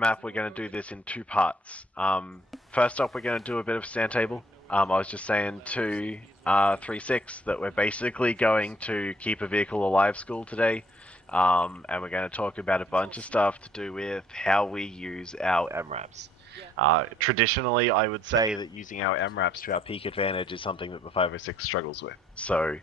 map, we're going to do this in two parts. First up, we're going to do a bit of stand table. I was just saying to 3-6 that we're basically going to keep a vehicle alive school today. And we're going to talk about a bunch of stuff to do with how we use our MRAPs. Traditionally, I would say that using our MRAPs to our peak advantage is something that the 506 struggles with. So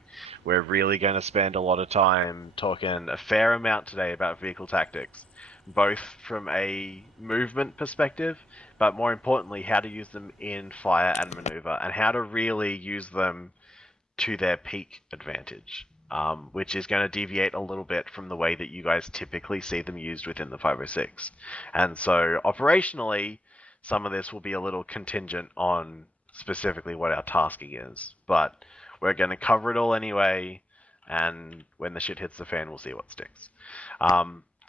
we're really going to spend a lot of time talking a fair amount today about vehicle tactics, both from a movement perspective, but more importantly, how to use them in fire and maneuver, and how to really use them to their peak advantage, which is going to deviate a little bit from the way that you guys typically see them used within the 506. And so operationally, some of this will be a little contingent on specifically what our tasking is, but we're going to cover it all anyway, and when the shit hits the fan, we'll see what sticks.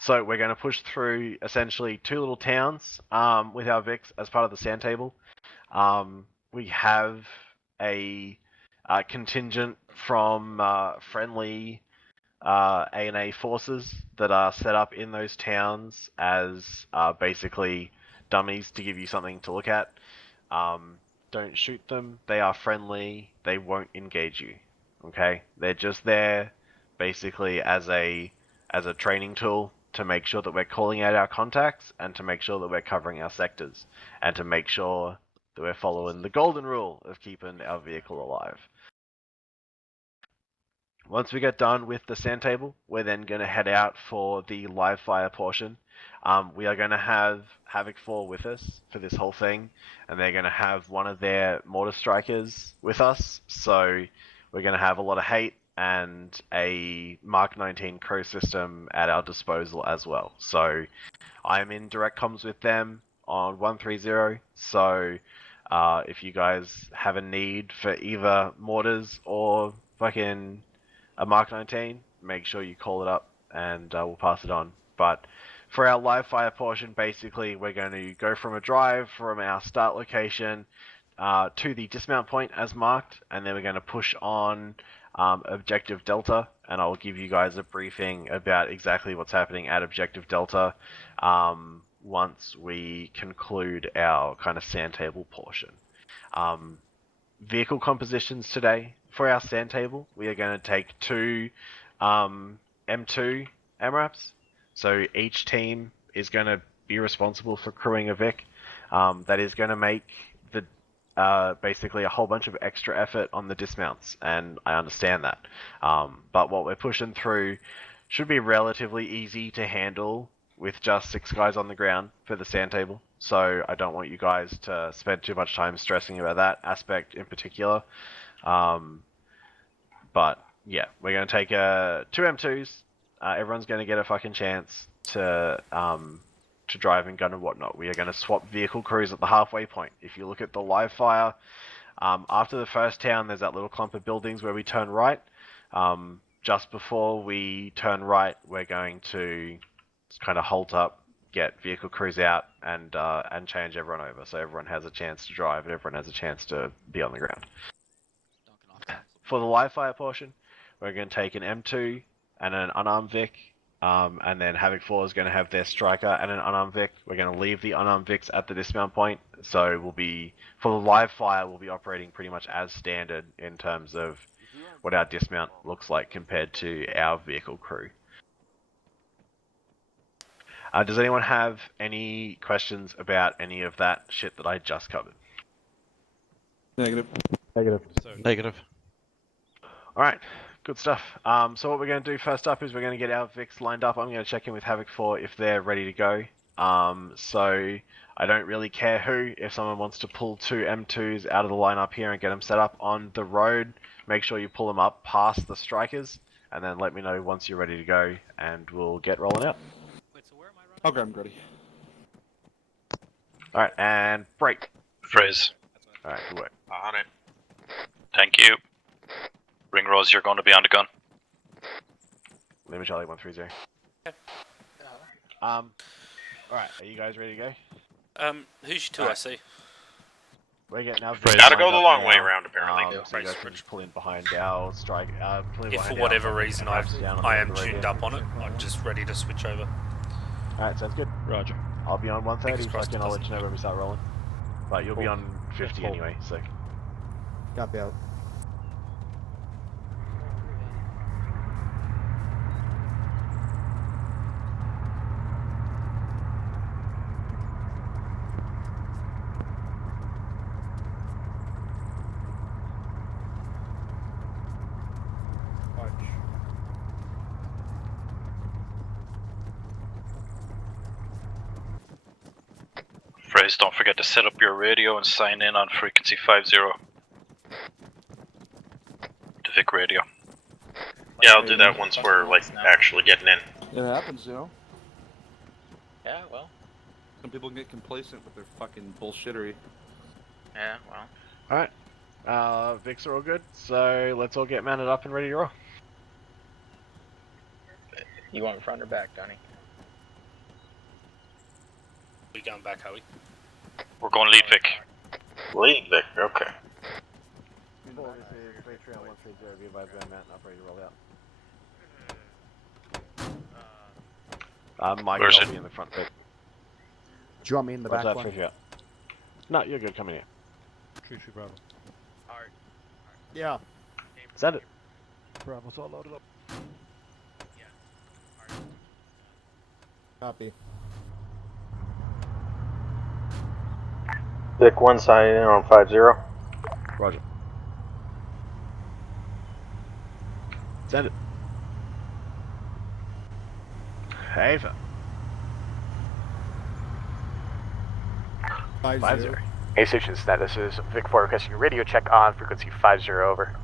So we're going to push through essentially two little towns with our Vics as part of the sand table. We have a contingent from friendly A&A forces that are set up in those towns as basically dummies to give you something to look at. Don't shoot them. They are friendly. They won't engage you. Okay? They're just there basically as a training tool to make sure that we're calling out our contacts and to make sure that we're covering our sectors and to make sure that we're following the golden rule of keeping our vehicle alive. Once we get done with the sand table, we're then going to head out for the live fire portion. We are going to have Havoc 4 with us for this whole thing, and they're going to have one of their mortar strikers with us, so we're going to have a lot of hate and a Mark 19 crew system at our disposal as well. So I'm in direct comms with them on 130, so if you guys have a need for either mortars or fucking a Mark 19, make sure you call it up and we'll pass it on. But for our live fire portion, basically we're going to go from a drive from our start location to the dismount point as marked, and then we're going to push on Objective Delta, and I'll give you guys a briefing about exactly what's happening at Objective Delta once we conclude our kind of sand table portion. Vehicle compositions today. For our sand table, we are going to take two M2 MRAPs. So each team is going to be responsible for crewing a Vic. That is going to make the basically a whole bunch of extra effort on the dismounts, and I understand that. But what we're pushing through should be relatively easy to handle with just 6 guys on the ground for the sand table. So I don't want you guys to spend too much time stressing about that aspect in particular. But yeah, we're going to take 2 M2s. Everyone's going to get a fucking chance to drive and gun and whatnot. We are going to swap vehicle crews at the halfway point. If you look at the live fire, after the first town, there's that little clump of buildings where we turn right. Just before we turn right, we're going to kind of halt up, get vehicle crews out, and change everyone over, so everyone has a chance to drive and everyone has a chance to be on the ground. For the live fire portion, we're going to take an M2 and an unarmed Vic, and then Havoc 4 is going to have their striker and an unarmed Vic. We're going to leave the unarmed Vics at the dismount point, so we'll be, for the live fire, we'll be operating pretty much as standard in terms of what our dismount looks like compared to our vehicle crew. Does anyone have any questions about any of that shit that I just covered? Negative. Negative. Alright, good stuff. So what we're going to do first up is we're going to get our Vics lined up. I'm going to check in with Havoc 4 if they're ready to go. So I don't really care who. If someone wants to pull 2 M2s out of the lineup here and get them set up on the road, make sure you pull them up past the strikers, and then let me know once you're ready to go, and we'll get rolling out. Okay, I'm ready. Alright, and break. Freeze. Alright, good work. On it. Thank you. Ring Rose, you're going to be on the gun. Lima Charlie 130. Alright, are you guys ready to go? Who's your 2IC? We're getting our Gotta go the long way around, apparently. So you guys can just pull in behind our strike. If for whatever reason I am tuned up on it, I'm just ready to switch over. Alright, sounds good. Roger. I'll be on 130, Fingers crossed fucking I'll let it you know when we start rolling. But you'll be Cool. on 50 Cool. anyway, so. Copy out. Phrase, don't forget to set up your radio and sign in on frequency 50. The Vic radio. Yeah, I'll do that once we're like actually getting in. It happens, you know. Yeah, well. Some people get complacent with their fucking bullshittery. Yeah, well. Alright. Vics are all good, so let's all get mounted up and ready to roll. You want front or back, Donnie? We going back, are we? We're going lead Vic. Lead Vic, okay. This is 331 130, be advised we are mounting up, ready to roll out. Mike, Where's I'll it? be in the front bit. Do you want me in the What's back that one? for you? No, you're good, come in here. 3-3 Bravo. Yeah. Send it. Bravo's all loaded up. Copy. Vic 1 signing in on 50. Roger. Send it. Ava. 5-0. Hey Station Stat, this is Vic 4 requesting a radio check on frequency 50 over.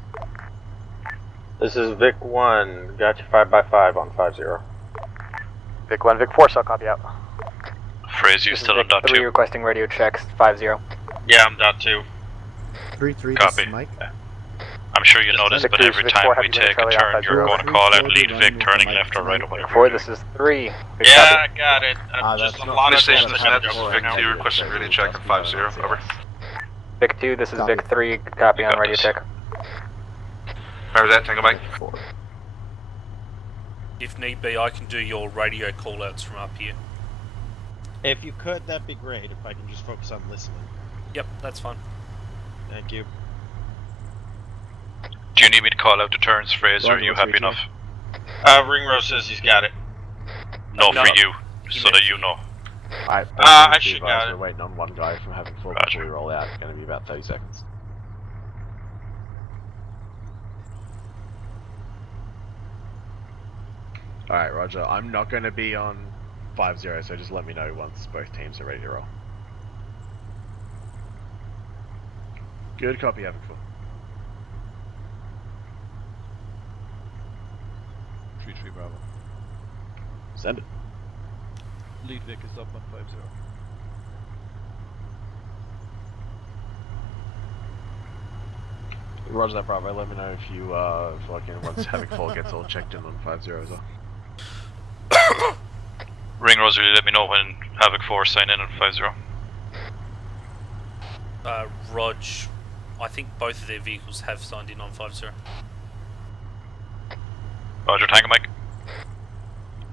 This is Vic 1, got you 5x5 on 50. Vic 1, Vic 4, so I'll copy out. Phrase, you This still is on Vic dot 3 two. requesting radio checks 50. Yeah, I'm dot 2. 3-3, Copy. this is Mike. I'm sure you know this, Vic but 2, every Vic time 4, we Heavy take a Charlie turn, Alpha you're 0. going to call out Three, lead four, Vic, one, turning Mike left or right or tonight. whatever. 4, this is 3. Vic Yeah, copy. I got it. Just a lot of Station things to that Net, this is Vic 2 requesting radio check at 50, over. Vic 2, this is Copy. Vic 3, copy on Got radio this. check. Where was that, Tango Mike? If need be, I can do your radio callouts from up here. If you could, that'd be great. If I can just focus on listening. Yep, that's fine. Thank you. Do you need me to call out the turns, Phrase, or are Roger, you what's happy your enough? Ringrose says he's got it. No, No. for you, He so meant- that you know. Alright, I should got we're it. waiting on one guy from having full Roger. before we roll out. It's going to be about 30 seconds. Alright, Roger. I'm not going to be on 50, so just let me know once both teams are ready to roll. Good copy, Havoc 4. 3-3 Bravo. Send it. Lead Vic is up on 50. Roger that, Bravo. Let me know if you, fucking, once Havoc 4 gets all checked in on 50 as well. Ring Rose, will you let me know when Havoc 4 sign in on 50? Rog, I think both of their vehicles have signed in on 50. Roger, Tango Mike.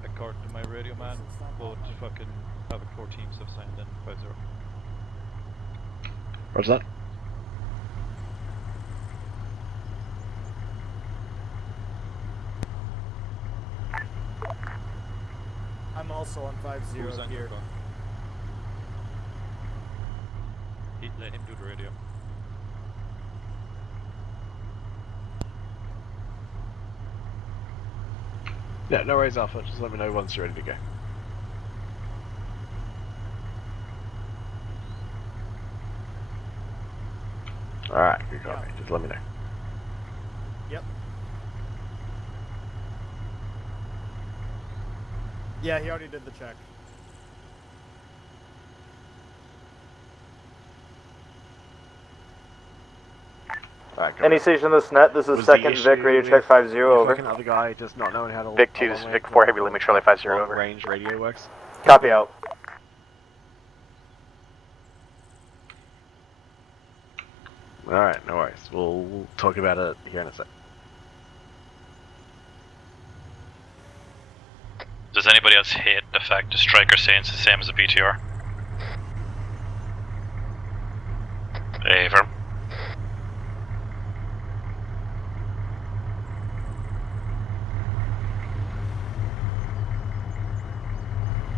According to my radio man, both fucking Havoc 4 teams have signed in 50. Roger that. I'm also on 50 here. Let him do the radio. Yeah, no worries, Alpha. Just let me know once you're ready to go. Alright, good copy. Just let me know. Yep. Yeah, he already did the check. Alright, Any station this net, this is Was the second Vic, issue radio with check 50 the over. fucking other guy just not knowing how to Vic 2 is Vic 4, heavy limit Charlie 50 long over. range radio works? Copy out. Alright, no worries. We'll talk about it here in a sec. Does anybody else guys hate the fact the striker saying it's the same as a BTR? Hey, firm.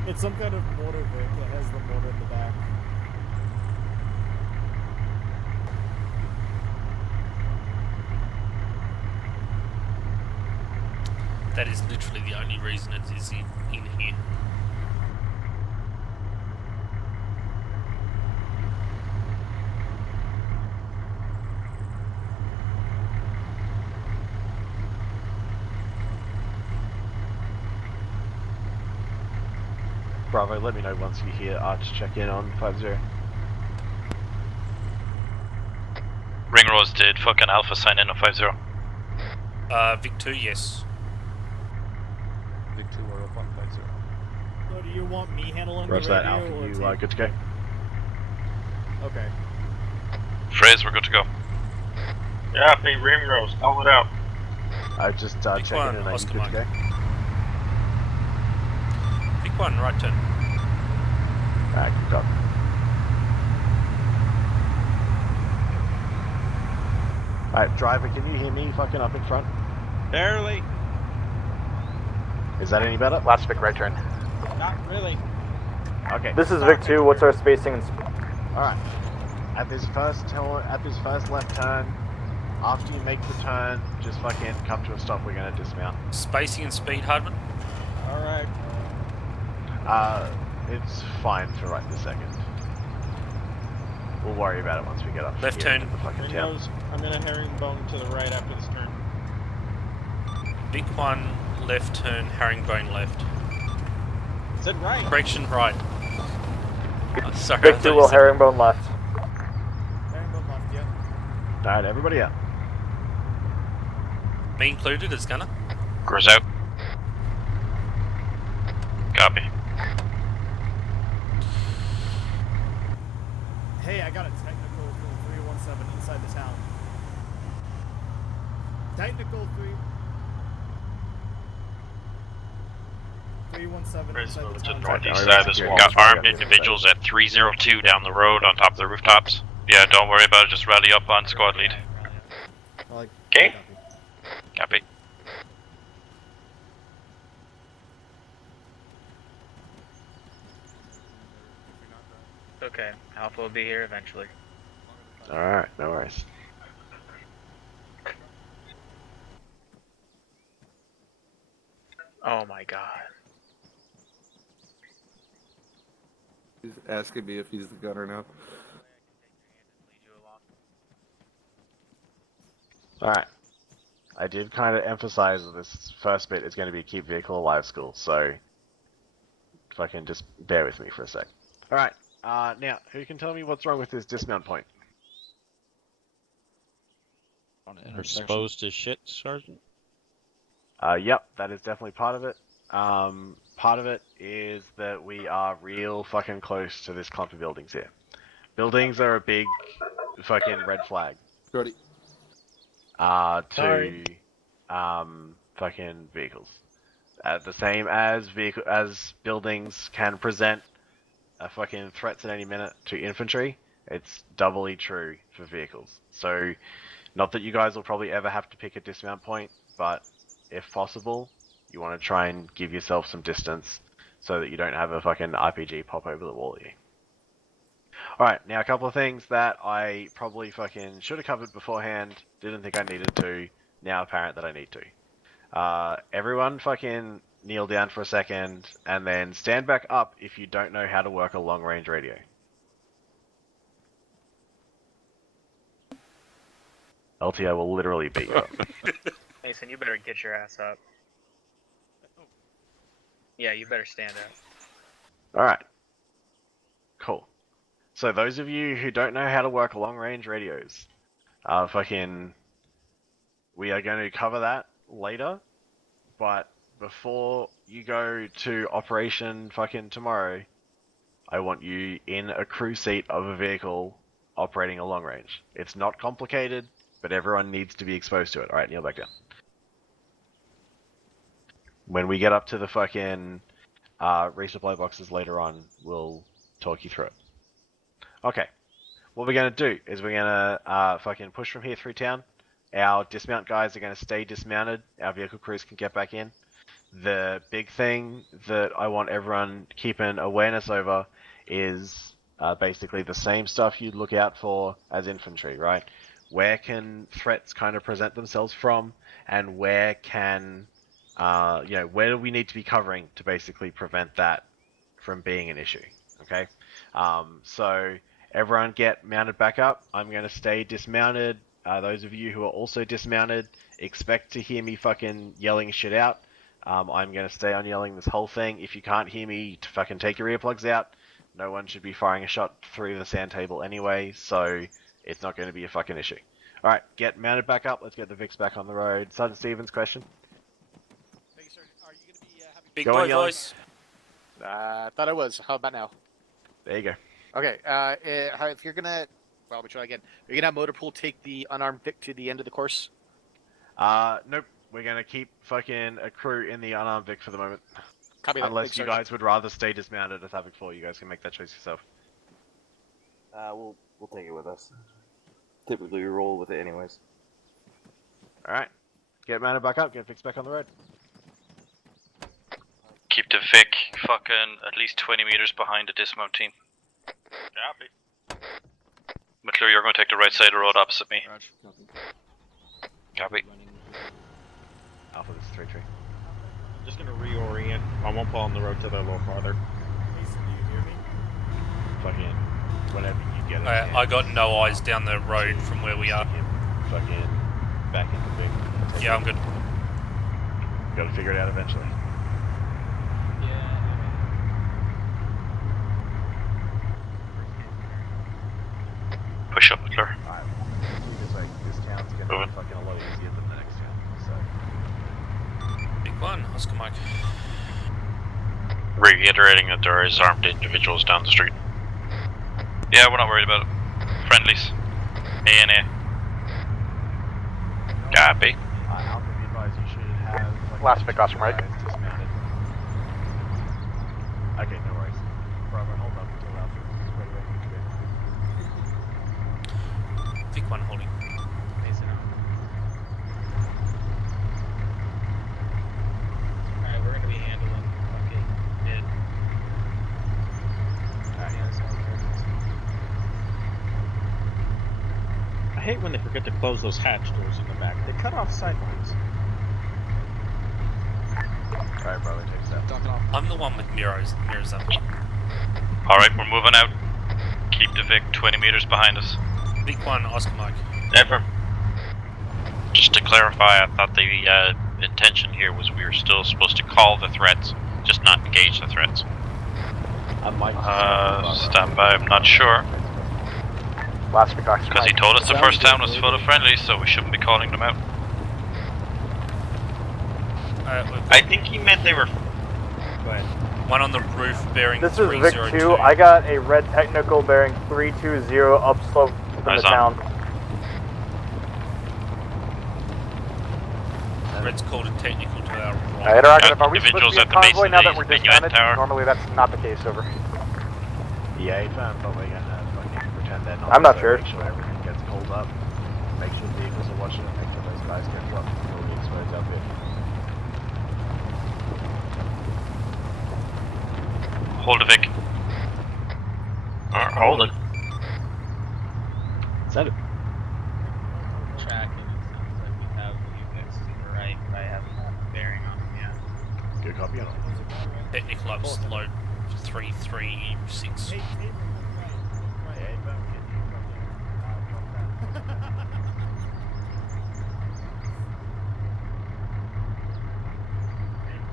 It's some kind of mortar Vic that has the mortar in the back. That is literally the only reason it is in here. Bravo, let me know once you hear Arch check in on 50. Ringrose, did fucking Alpha sign in on 50? Vic 2, yes. Vic 2, we're up on 50. So do you want me handling Roger the that, radio Alpha, or you team? good to go? Okay. Phrase, we're good to go. Yeah, hey, Ringrose, call it out. I've just Vic checking 1, in, are you Oscar good to Mike. go? Vic 1, right turn. Alright, good up. Alright, driver, can you hear me fucking up in front? Barely. Is that any better? Last Vic right turn. Not really. Okay. This is Vic 2, what's our spacing and Alright. At this first left turn, after you make the turn, just fucking come to a stop, we're gonna dismount. Spacing and speed, Hardman. Alright. It's fine for right this second. We'll worry about it once we get up Left here turn. into the fucking town. I'm gonna herringbone to the right after this turn. Vic 1, left turn, herringbone left. Said right. Correction, right. Sorry, I Vic thought 2 you will said- herringbone left. Herringbone left, yeah. Alright, everybody out. Me included as gunner. Grows out. Copy. Hey, I got a technical for 317 inside the town. Technical 317 inside the town. Northeast Alright, side of this yeah, wall. yeah, Got yeah, armed yeah, individuals at 302 down the road on top of the rooftops. Yeah, don't worry about it, just rally up on squad lead. Okay. Copy. Okay, Alpha will be here eventually. Alright, no worries. Oh my god. He's asking me if he's the gunner now. Alright. I did kind of emphasize that this first bit is going to be keep vehicle alive school, so fucking just bear with me for a sec. Alright, now, who can tell me what's wrong with this dismount point? Exposed as shit, Sergeant? Yep, that is definitely part of it. Part of it is that we are real fucking close to this clump of buildings here. Buildings are a big fucking red flag. Jody. To fucking vehicles. The same as buildings can present fucking threats at any minute to infantry, it's doubly true for vehicles. So, not that you guys will probably ever have to pick a dismount point, but if possible, you want to try and give yourself some distance so that you don't have a fucking RPG pop over the wall at you. Alright, now a couple of things that I probably fucking should have covered beforehand, didn't think I needed to, now apparent that I need to. Everyone fucking kneel down for a second, and then stand back up if you don't know how to work a long-range radio. LTO will literally beat you up. Mason, you better get your ass up. Yeah, you better stand up. Alright. Cool. So those of you who don't know how to work long-range radios, we are going to cover that later, but before you go to operation fucking tomorrow, I want you in a crew seat of a vehicle operating a long range. It's not complicated, but everyone needs to be exposed to it. Alright, kneel back down. When we get up to the fucking resupply boxes later on will talk you through it. Okay, what we're gonna do is we're gonna fucking push from here through town. Our dismount guys are gonna stay dismounted. Our vehicle crews can get back in. The big thing that I want everyone keeping awareness over is basically the same stuff you'd look out for as infantry, right? Where can threats kind of present themselves from, and where can, where do we need to be covering to basically prevent that from being an issue, okay? So everyone get mounted back up. I'm going to stay dismounted. Those of you who are also dismounted, expect to hear me fucking yelling shit out. I'm going to stay on yelling this whole thing. If you can't hear me, fucking take your earplugs out. No one should be firing a shot through the sand table anyway, so it's not going to be a fucking issue. Alright, get mounted back up. Let's get the Vics back on the road. Sergeant Stevens, question? Thank you, sir. Are you going to be having... Big Go boy on, yelling. voice. I thought I was. How about now? There you go. Okay, if you're gonna... Well, let me try again. Are you gonna have motor pool take the unarmed Vic to the end of the course? Nope. We're going to keep fucking a crew in the unarmed Vic for the moment. Copy that. Unless Thanks, you Sergeant. guys would rather stay dismounted as Havoc 4, you guys can make that choice yourself. We'll take it with us. Typically we roll with it anyways. Alright. Get mounted back up, get fixed back on the road. Keep the Vic fucking at least 20 meters behind the dismount team. Copy. McClure, you're going to take the right side of the road opposite me. Copy. Alpha, this is 3-3. I'm just gonna reorient. I won't pull on the road till they're a little farther. Mason, do you hear me? Fucking, whenever you get it. I got no eyes down the road from where we are. Fucking, back in the Vic. Yeah, I'm good. Gotta figure it out eventually. Push up, McClure. Alright, this way, this town's gonna be fucking a lot easier than the next town, so. Big one, Oscar Mike. Reiterating that there is armed individuals down the street. Yeah, we're not worried about it. Friendlies. A&A. Copy. Alpha, be advised, you should have... Like, Last Vic, Oscar Mike. Dismounted. Okay, no worries. Bravo, hold up until Alpha is ready where you need to be. Big one holding. Mason on. Alright, we're gonna be handling fucking mid. I hate when they forget to close those hatch doors in the back. They cut off sightlines. Alright, brother, take that. I'm the one with mirrors up. Alright, we're moving out. Keep the Vic 20 meters behind us. Big one, Oscar Mike. Never. Just to clarify, I thought the intention here was we were still supposed to call the threats, just not engage the threats. Stand by, I'm not sure. Last Vic, Oscar Because he Mike. told us the first town was full of friendlies, so we shouldn't be calling them out. I think he meant they were... one on the roof bearing This is Vic 302. 2. I got a red technical bearing 320 upslope from the town. Red's called a technical to our right. Interactive, are we supposed to Individuals be a at the base convoy of now the that we're UN dismounted? tower. Normally that's not the case, over. Yeah, but we're gonna fucking pretend they're not. I'm not so sure. Make sure everything gets called up. Make sure vehicles are watching it. Make sure those guys get dropped before we expose our bit. Hold the Vic. Hold it. Send it. Tracking, it sounds like we have UX to the right, but I haven't had a bearing on them yet. Good copy on it. Technical upslope 336. Hey, hey,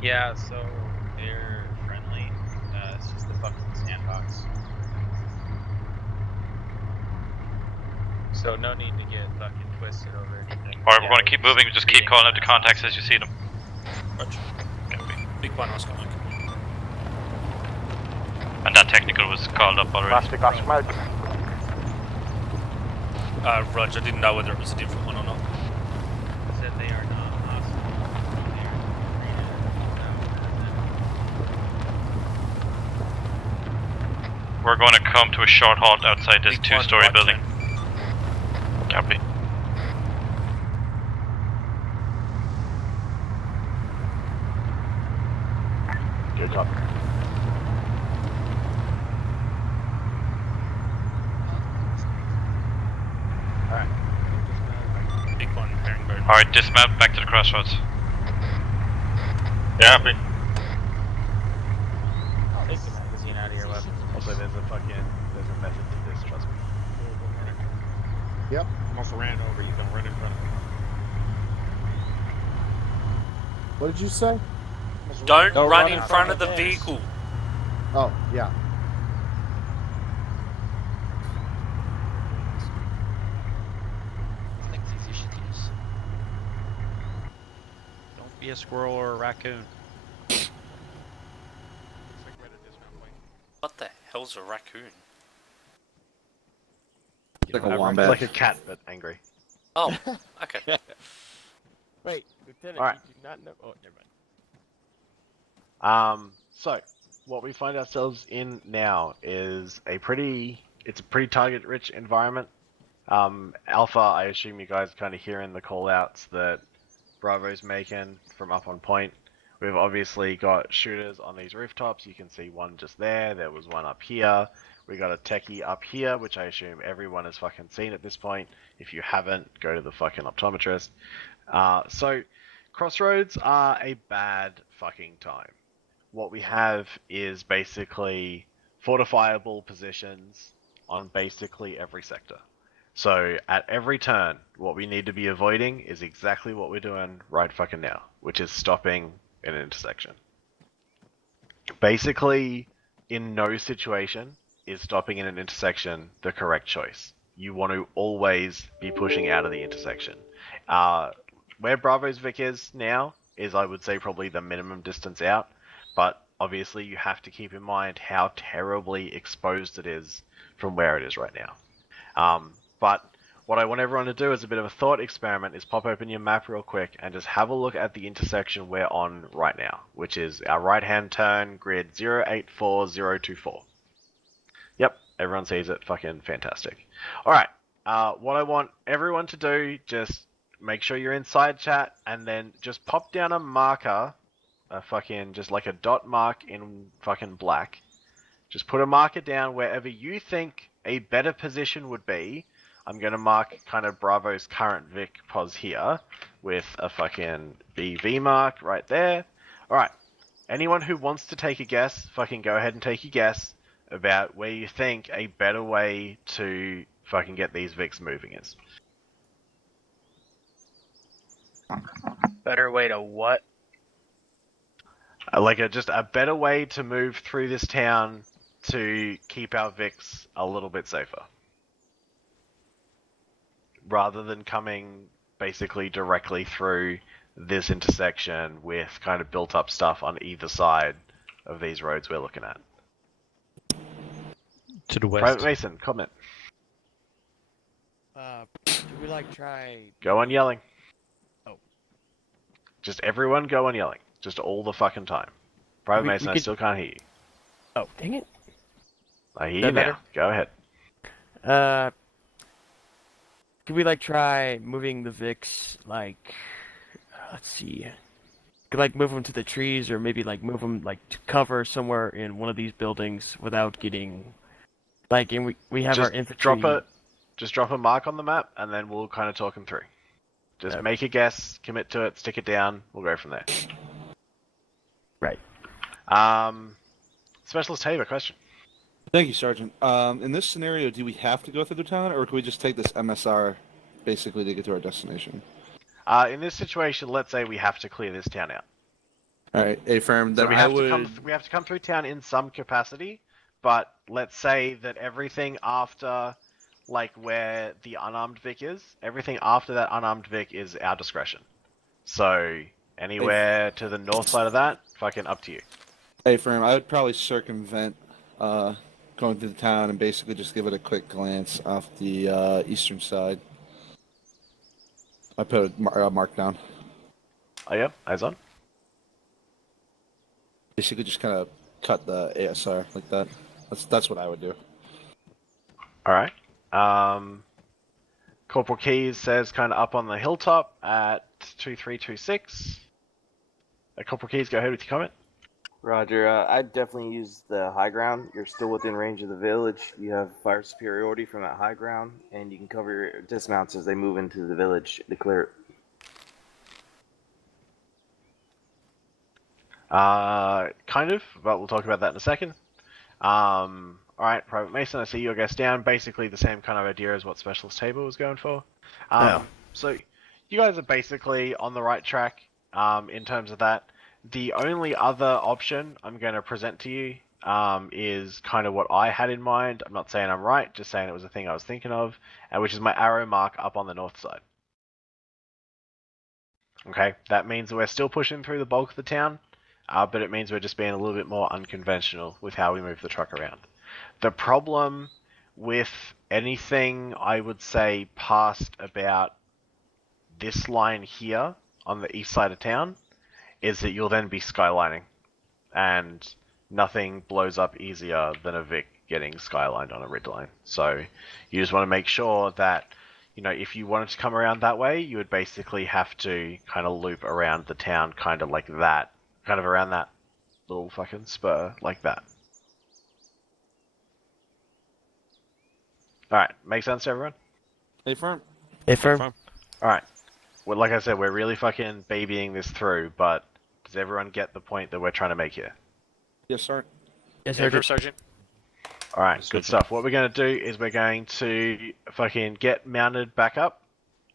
Yeah, so they're friendly. It's just the fucking sandbox. So no need to get fucking twisted over anything. Alright, we're going to keep moving, just keep calling out the contacts as you see them. Roger. Big one, Oscar Mike. And that technical was called up already. Last Vic, Oscar Mike. Roger, I didn't know whether it was a different one or not. Said they are not hostile. They are We're going to come to a short halt outside this two-story building. Copy. Good copy. Alright. Big one, herringbone. Alright, dismount back to the crossroads. Yeah, copy. Take the magazine out of your weapon. Also, there's a method to this, trust me. Yep. Almost ran over. He's gonna run in front of me. What did you say? Don't Don't run in front of the vehicle. Oh, yeah. Don't be a squirrel or a raccoon. What the hell's a raccoon? Like a wombat. Like a cat, but angry. Oh, okay. Wait, Lieutenant, All right. you do not know. Oh, never mind. So what we find ourselves in now is a pretty target-rich environment. Alpha, I assume you guys kind of hearing the call-outs that Bravo's making from up on point. We've obviously got shooters on these rooftops. You can see one just there. There was one up here. We got a techie up here, which I assume everyone has fucking seen at this point. If you haven't, go to the fucking optometrist. So crossroads are a bad fucking time. What we have is basically fortifiable positions on basically every sector. So at every turn, what we need to be avoiding is exactly what we're doing right fucking now, which is stopping in an intersection. Basically, in no situation is stopping in an intersection the correct choice. You want to always be pushing out of the intersection. Where Bravo's Vic is now is, I would say, probably the minimum distance out, but obviously you have to keep in mind how terribly exposed it is from where it is right now. But what I want everyone to do as a bit of a thought experiment is pop open your map real quick and just have a look at the intersection we're on right now, which is our right-hand turn, grid 084024. Yep, everyone sees it. Fucking fantastic. Alright, what I want everyone to do, just make sure you're inside chat, and then just pop down a marker, just like a dot mark in fucking black. Just put a marker down wherever you think a better position would be. I'm going to mark kind of Bravo's current Vic pos here with a fucking BV mark right there. Alright, anyone who wants to take a guess, fucking go ahead and take a guess about where you think a better way to fucking get these Vics moving is. Better way to what? Just a better way to move through this town to keep our Vics a little bit safer. Rather than coming basically directly through this intersection with kind of built up stuff on either side of these roads we're looking at. To the west. Private Mason, comment. Do we try? Go on yelling. Oh. Just everyone go on yelling. Just all the fucking time. Private Mason, I still can't hear you. Oh, dang it. I hear you now. Go ahead. Could we try moving the Vics let's see. Could move them to the trees, or maybe move them to cover somewhere in one of these buildings without getting and we have our infantry. Just drop a mark on the map, and then we'll kind of talk them through. Just make a guess, commit to it, stick it down. We'll go from there. Right. Specialist Tabor, question. Thank you, Sergeant. In this scenario, do we have to go through the town, or can we just take this MSR basically to get to our destination? In this situation, let's say we have to clear this town out. All right, A-firm. So Then we have to come through town in some capacity, but let's say that everything after, where the unarmed Vic is, everything after that unarmed Vic is our discretion. So anywhere to the north side of that, fucking up to you. A-firm, I would probably circumvent going through the town and basically just give it a quick glance off the eastern side. I put a mark down. Oh yeah, eyes on. Basically just kind of cut the ASR like that. That's what I would do. All right. Corporal Keys says kind of up on the hilltop at 2326. Corporal Keys, go ahead with your comment. Roger. I'd definitely use the high ground. You're still within range of the village. You have fire superiority from that high ground, and you can cover your dismounts as they move into the village to clear it. Kind of, but we'll talk about that in a second. Alright, Private Mason, I see your guess down. Basically the same kind of idea as what Specialist Table was going for. So, you guys are basically on the right track in terms of that. The only other option I'm going to present to you is kind of what I had in mind. I'm not saying I'm right, just saying it was a thing I was thinking of, which is my arrow mark up on the north side. Okay, that means we're still pushing through the bulk of the town, but it means we're just being a little bit more unconventional with how we move the truck around. The problem with anything, I would say, past about this line here on the east side of town is that you'll then be skylining, and nothing blows up easier than a Vic getting skylined on a red line. So you just want to make sure that, you know, if you wanted to come around that way, you would basically have to kind of loop around the town kind of like that, kind of around that little fucking spur like that. Alright, make sense to everyone? Hey, firm. Hey, firm. Alright. Well, like I said, we're really fucking babying this through, but does everyone get the point that we're trying to make here? Yes, sir. Yes, Sergeant. sir. Sergeant. Alright, good stuff. What we're going to do is we're going to fucking get mounted back up,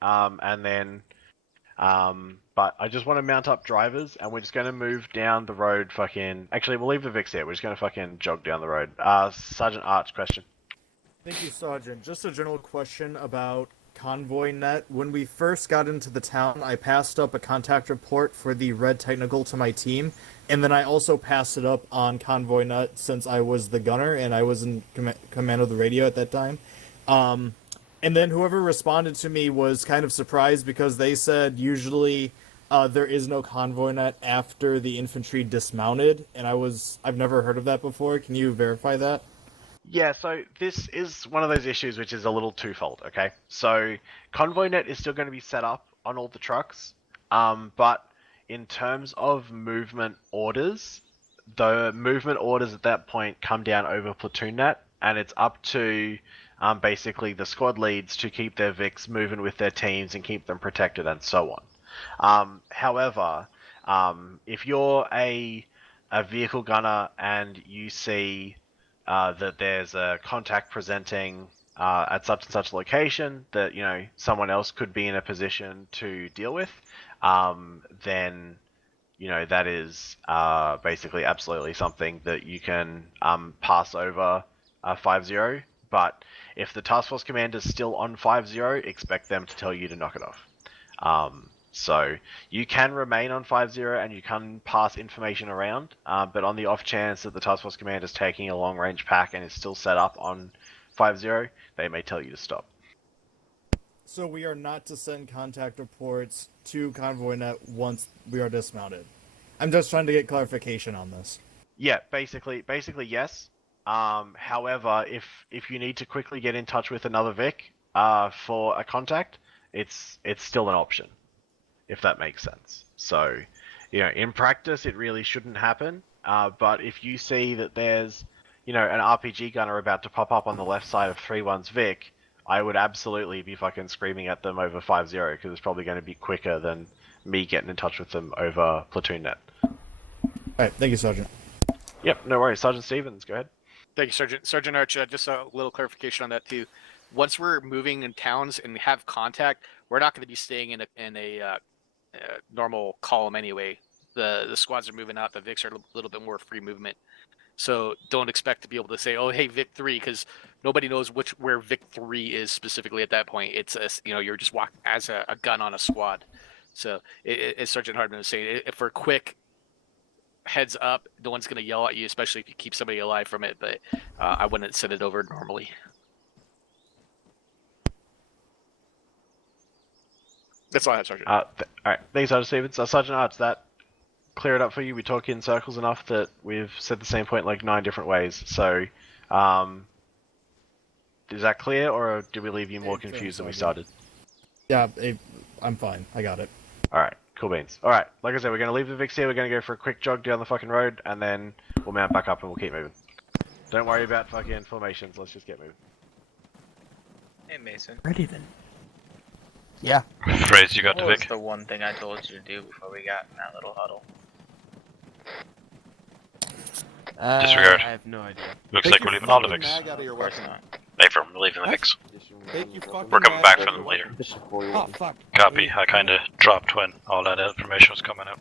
and then, but I just want to mount up drivers, and we're just going to move down the road fucking, actually, we'll leave the Vix here, we're just going to fucking jog down the road. Sergeant Arch, question. Thank you, Sergeant. Just a general question about Convoy Net. When we first got into the town, I passed up a contact report for the Red Technical to my team, and then I also passed it up on Convoy Net since I was the gunner and I was in command of the radio at that time. And then whoever responded to me was kind of surprised because they said usually there is no Convoy Net after the infantry dismounted, and I've never heard of that before. Can you verify that? Yeah, so this is one of those issues which is a little twofold, okay? So Convoy Net is still going to be set up on all the trucks, but in terms of movement orders, the movement orders at that point come down over Platoon Net, and it's up to basically the squad leads to keep their Vics moving with their teams and keep them protected and so on. However, if you're a vehicle gunner and you see that there's a contact presenting at such and such location that, you know, someone else could be in a position to deal with, then, you know, that is basically absolutely something that you can pass over 5-0. But if the task force commander is still on 5-0, expect them to tell you to knock it off. So you can remain on 5-0 and you can pass information around, but on the off chance that the task force commander is taking a long range pack and is still set up on 5-0, they may tell you to stop. So we are not to send contact reports to Convoy Net once we are dismounted. I'm just trying to get clarification on this. Yeah, basically yes. However, if you need to quickly get in touch with another Vic for a contact, it's still an option, if that makes sense. So, you know, in practice, it really shouldn't happen. But if you see that there's, you know, an RPG gunner about to pop up on the left side of 3-1's Vic, I would absolutely be fucking screaming at them over 5-0 because it's probably going to be quicker than me getting in touch with them over Platoon Net. Alright, thank you, Sergeant. Yep, no worries. Sergeant Stevens, go ahead. Thank you, Sergeant. Sergeant Arch, just a little clarification on that too. Once we're moving in towns and we have contact, we're not going to be staying in a normal column anyway. The squads are moving out. The Vics are a little bit more free movement. So don't expect to be able to say, "Oh, hey, Vic 3," because nobody knows where Vic 3 is specifically at that point. It's you're just walking as a gun on a squad. So as Sergeant Hardman was saying, if for quick heads up, no one's going to yell at you, especially if you keep somebody alive from it. But I wouldn't send it over normally. That's all I have, Sergeant. All right, thanks, Sergeant Stevens. Sergeant Arch, that clear it up for you? We talk in circles enough that we've said the same point like 9 different ways. So Is that clear, or did we leave you more confused than we started? Yeah, I'm fine. I got it. Alright, cool beans. Alright, like I said, we're going to leave the Vix here, we're going to go for a quick jog down the fucking road, and then we'll mount back up and we'll keep moving. Don't worry about fucking formations, let's just get moving. Hey, Mason. Ready then. Yeah. Phrase you got What to was Vic? the one thing I told you to do before we got in that little huddle? Disregard. I have no idea. Looks like we're leaving all the Vix. Mag out of your Of course weapon. not. Affirm, we're leaving the Vix. Take your fucking We're coming mag back out from of them your later. weapon. Bishop 41. Oh fuck. Copy, I kinda dropped when all that information was coming out.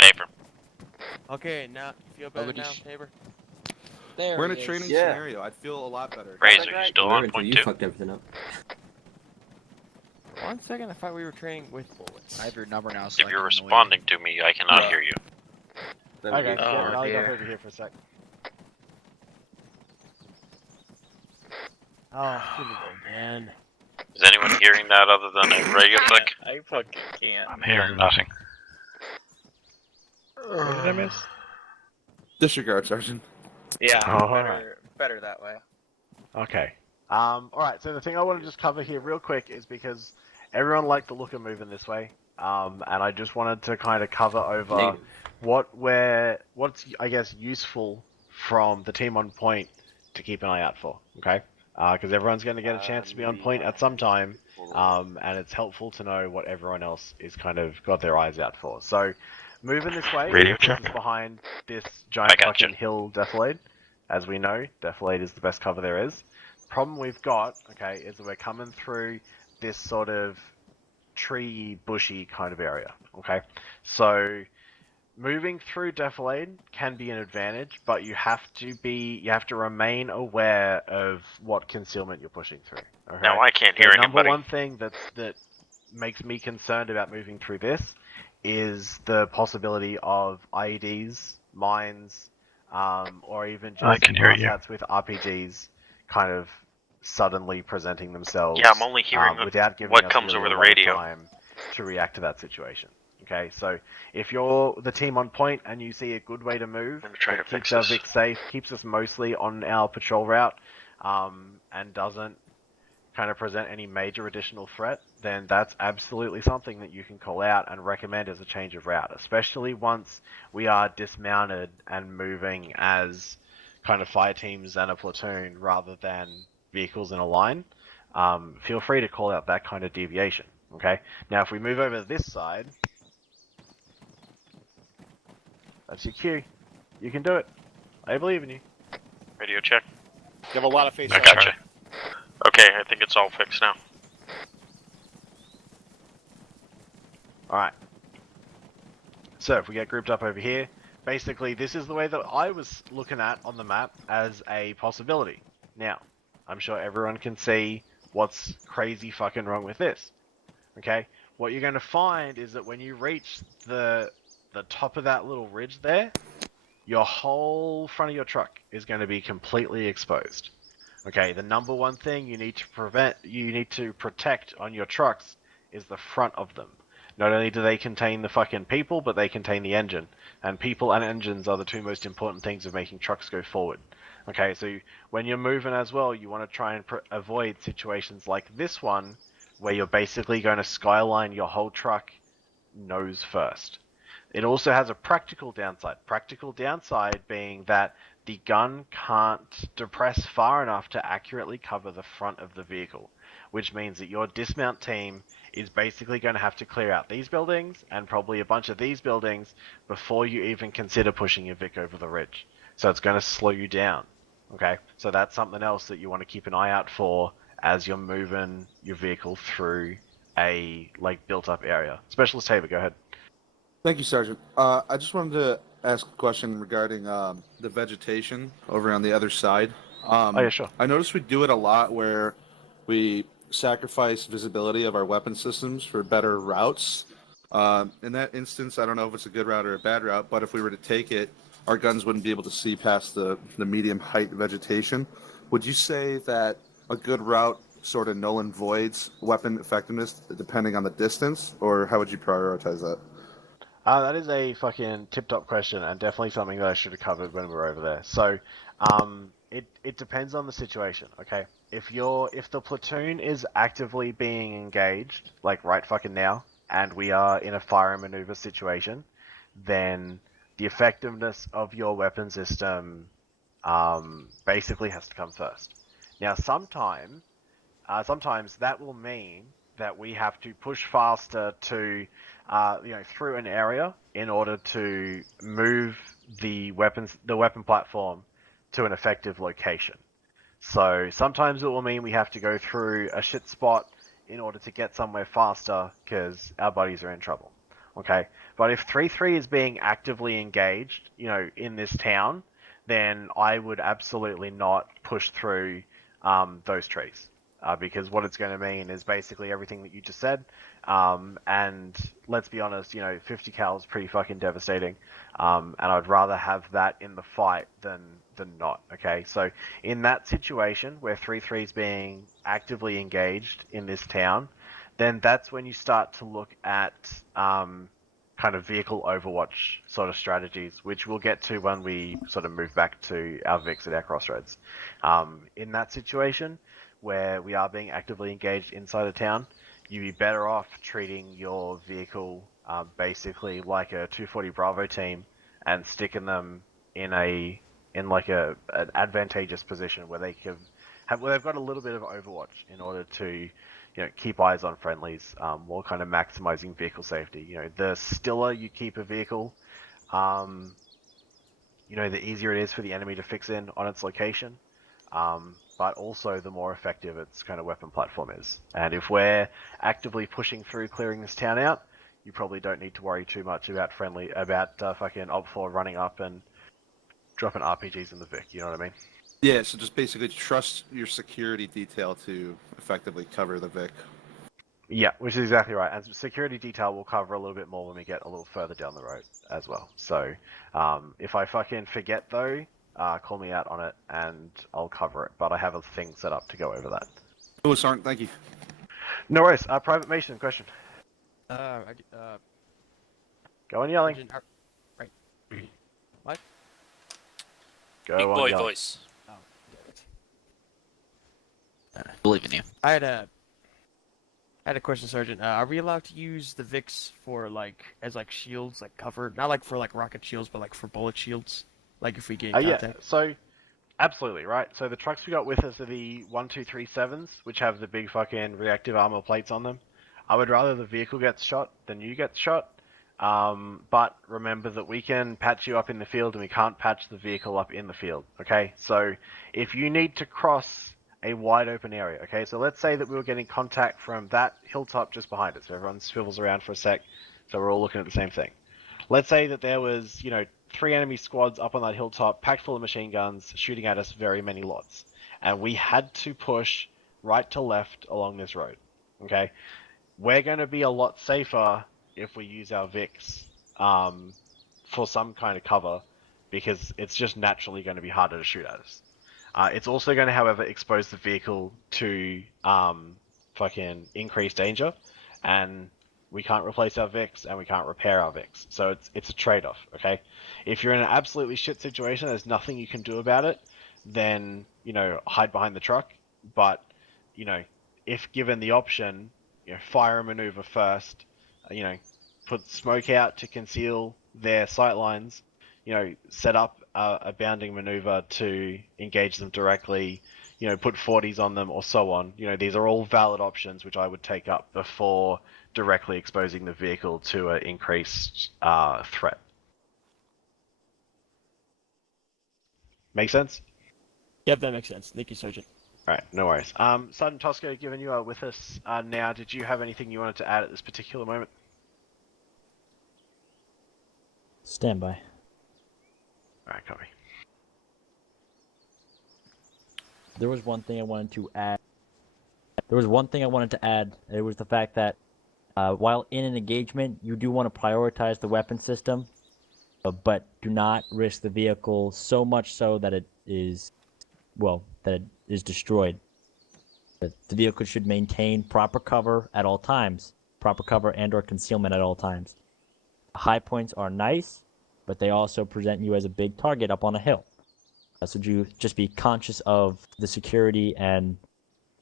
Affirm. Okay, now you feel better now, Tabor? There We're in a he is. training Yeah. scenario. I'd feel a lot better. Razor, you still on point two? everything up. 1 second, I thought we were training with bullets. I have your number now. So If you're responding to me, I cannot hear you. Okay, Oh, I'll dear. jump over here for a sec. Oh, here we go again. Is anyone hearing that other than a radio click? I fucking can't. I'm hearing nothing. What did I miss? Disregard, Sergeant. Yeah, Oh, better that way. Okay. Alright, so the thing I want to just cover here real quick is because everyone liked the look of moving this way, and I just wanted to kind of cover over what's, I guess, useful from the team on point to keep an eye out for, okay? Because everyone's going to get a chance to be on point at some time, and it's helpful to know what everyone else is kind of got their eyes out for. So, moving this way, Radio this check. is behind this giant gotcha. fucking hill defilade. As we know, defilade is the best cover there is. Problem we've got, okay, is that we're coming through this sort of tree, bushy kind of area, okay? So, moving through defilade can be an advantage, but you have to remain aware of what concealment you're pushing through. Okay? Now I can't hear The number anybody. one thing that makes me concerned about moving through this is the possibility of IEDs, mines, or even I just can hear you. hats with RPGs kind of suddenly presenting themselves. Yeah, I'm only hearing without giving what us comes really over the a lot of radio. time to react to that situation. Okay, so if you're the team on point and you see a good way to move, I'm gonna try to that fix keeps our this. Vic safe, keeps us mostly on our patrol route, and doesn't kind of present any major additional threat, then that's absolutely something that you can call out and recommend as a change of route, especially once we are dismounted and moving as kind of fire teams and a platoon rather than vehicles in a line. Feel free to call out that kind of deviation. Okay. Now, if we move over to this side, that's your cue. You can do it. I believe in you. Radio check. You have a lot of faith. I gotcha. Okay, I think it's all fixed now. Alright. So, if we get grouped up over here, basically this is the way that I was looking at on the map as a possibility. Now, I'm sure everyone can see what's crazy fucking wrong with this. Okay? What you're going to find is that when you reach the top of that little ridge there, your whole front of your truck is going to be completely exposed. Okay, the number one thing you need to protect on your trucks is the front of them. Not only do they contain the fucking people, but they contain the engine. And people and engines are the two most important things of making trucks go forward. Okay, so when you're moving as well, you want to try and avoid situations like this one, where you're basically going to skyline your whole truck nose first. It also has a practical downside. Practical downside being that the gun can't depress far enough to accurately cover the front of the vehicle, which means that your dismount team is basically going to have to clear out these buildings and probably a bunch of these buildings before you even consider pushing your Vic over the ridge. So it's going to slow you down. Okay, so that's something else that you want to keep an eye out for as you're moving your vehicle through a built-up area. Specialist Tabor, go ahead. Thank you, Sergeant. I just wanted to ask a question regarding the vegetation over on the other side. Oh, yeah, sure. I noticed we do it a lot where we sacrifice visibility of our weapon systems for better routes. In that instance, I don't know if it's a good route or a bad route, but if we were to take it, our guns wouldn't be able to see past the medium height vegetation. Would you say that a good route sort of null and voids weapon effectiveness depending on the distance, or how would you prioritize that? That is a fucking tip-top question, and definitely something that I should have covered when we were over there. So, it depends on the situation. Okay, if the platoon is actively being engaged, like right fucking now, and we are in a fire and maneuver situation, then the effectiveness of your weapon system basically has to come first. Now, sometimes that will mean that we have to push faster to, through an area in order to move the weapon platform to an effective location. So sometimes it will mean we have to go through a shit spot in order to get somewhere faster because our buddies are in trouble. Okay, but if 3-3 is being actively engaged, in this town, then I would absolutely not push through those trees. Because what it's going to mean is basically everything that you just said. And let's be honest, 50 cal is pretty fucking devastating. And I'd rather have that in the fight than not. Okay, so in that situation where 3-3 is being actively engaged in this town, then that's when you start to look at kind of vehicle overwatch sort of strategies, which we'll get to when we sort of move back to our VIX at our crossroads. In that situation, where we are being actively engaged inside a town, you'd be better off treating your vehicle basically like a 240 Bravo team and sticking them in an advantageous position where they've got a little bit of overwatch in order to keep eyes on friendlies while kind of maximizing vehicle safety. The stiller you keep a vehicle, the easier it is for the enemy to fix in on its location. But also the more effective its kind of weapon platform is. And if we're actively pushing through clearing this town out, you probably don't need to worry too much about fucking Op4 running up and dropping RPGs in the Vic, you know what I mean? Yeah, so just basically trust your security detail to effectively cover the Vic. Yeah, which is exactly right. And security detail will cover a little bit more when we get a little further down the road as well. So if I fucking forget though, call me out on it and I'll cover it. But I have a thing set up to go over that. Oh, Sergeant, thank you. No worries. Private Mason, question. Go on yelling. Right. What? Go Big on boy yelling. voice. Oh, Believe in you. I had a question, Sergeant. Are we allowed to use the VIX for as shields, like cover, not like for rocket shields, but like for bullet shields, like if we get in contact? Yeah. So absolutely right. So the trucks we got with us are the 1237s, which have the big fucking reactive armor plates on them. I would rather the vehicle gets shot than you get shot. But remember that we can patch you up in the field and we can't patch the vehicle up in the field. Okay. So if you need to cross a wide open area. Okay, so let's say that we were getting contact from that hilltop just behind us. So everyone swivels around for a sec, so we're all looking at the same thing. Let's say that there was, 3 enemy squads up on that hilltop, packed full of machine guns, shooting at us very many lots. And we had to push right to left along this road. Okay, we're going to be a lot safer if we use our VIX for some kind of cover, because it's just naturally going to be harder to shoot at us. It's also going to, however, expose the vehicle to fucking increased danger, and we can't replace our VIX and we can't repair our VIX. So it's a trade-off, okay? If you're in an absolutely shit situation, there's nothing you can do about it, then, hide behind the truck. But, if given the option, fire and maneuver first, put smoke out to conceal their sight lines, set up a bounding maneuver to engage them directly, put 40s on them or so on. These are all valid options which I would take up before directly exposing the vehicle to an increased threat. Make sense? Yep, that makes sense. Thank you, Sergeant. Alright, no worries. Sergeant Tosco, given you are with us now, did you have anything you wanted to add at this particular moment? Stand by. Alright, copy. There was one thing I wanted to add. It was the fact that while in an engagement, you do want to prioritize the weapon system, but do not risk the vehicle so much so that it is destroyed. The vehicle should maintain proper cover at all times, proper cover and/or concealment at all times. High points are nice, but they also present you as a big target up on a hill. So just be conscious of the security and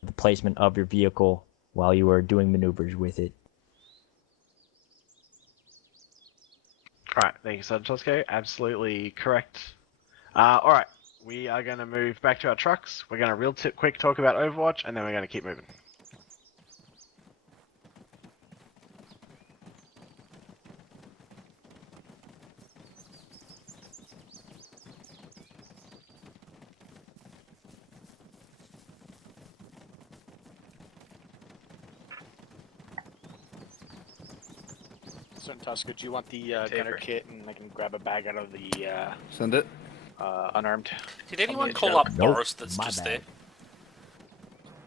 the placement of your vehicle while you are doing maneuvers with it. Alright, thank you, Sergeant Tosco. Absolutely correct. Alright, we are going to move back to our trucks. We're going to real quick talk about Overwatch, and then we're going to keep moving. Sergeant Tosco, do you want the gunner kit, and I can grab a bag out of the Send it. unarmed? Did anyone call up Boris that's just there?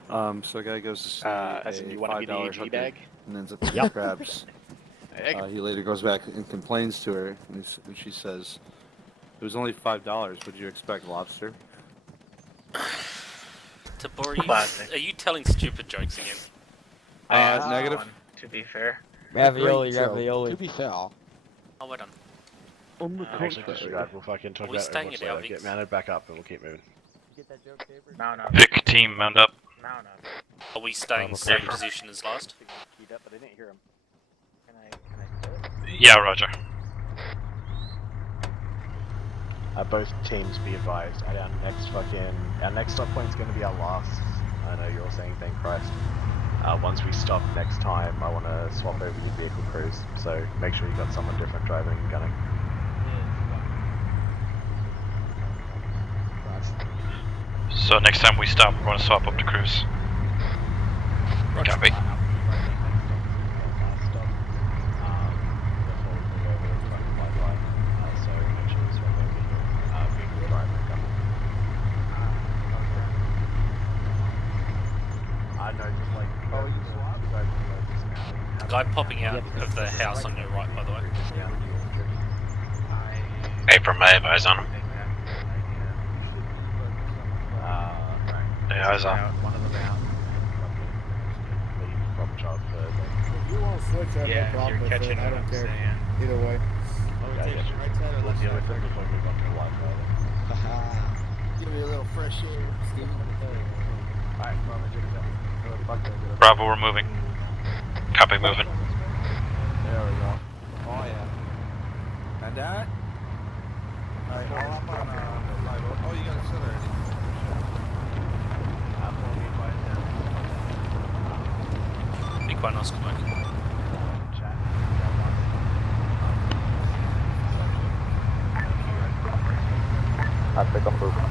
So a guy goes to see as in you want to be the $5 AG hooker bag? and ends up with crabs. Hey. He later goes back and complains to her, and she says, "It was only $5. Would you expect lobster?" Tabor, are you telling stupid jokes again? Negative. To be fair. Ravioli. To be fair. Oh, we're done. Actually, disregard. We'll fucking talk about Overwatch later. Get mounted back up, and we'll keep moving. Get that joke, no. Vic team, mount up. No. Are we staying same position as last? Keyed up, but I didn't hear him. Can I do it? Yeah, roger. Both teams be advised. Our next stop point is going to be our last. I know you're all saying thank Christ. Once we stop next time, I want to swap over your vehicle crews. So make sure you got someone different driving and gunning. So next time we stop, we're going to swap up the crews. Copy. Guy popping out of the house on your right, by the way. Hey, from my eyes on him. Yeah, eyes on. If you want to switch, I have no problem with it. I don't care. Either way. We'll deal with it before we move on to the live file. Give me a little fresh air, Steve. Alright, Bravo, we're moving. Copy, moving. There we go. Oh yeah. And that? Alright, all up on live. Oh, you got it set already. Be quite nice, come back. I think I'm moving.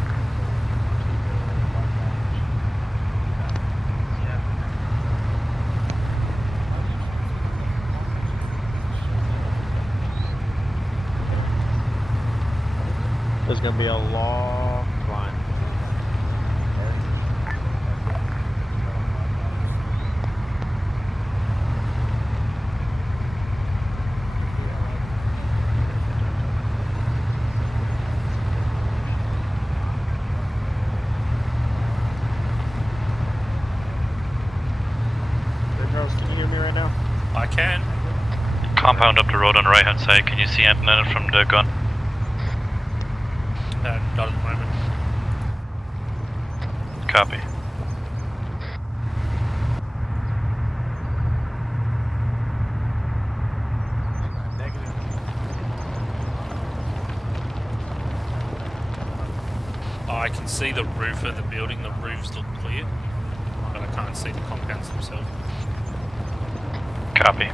There's gonna be a long line. Charles, can you hear me right now? I can. Compound up the road on the right hand side. Can you see anything in it from the gun? Not at the moment. Copy. I can see the roof of the building. The roofs look clear, but I can't see the compounds themselves. Copy.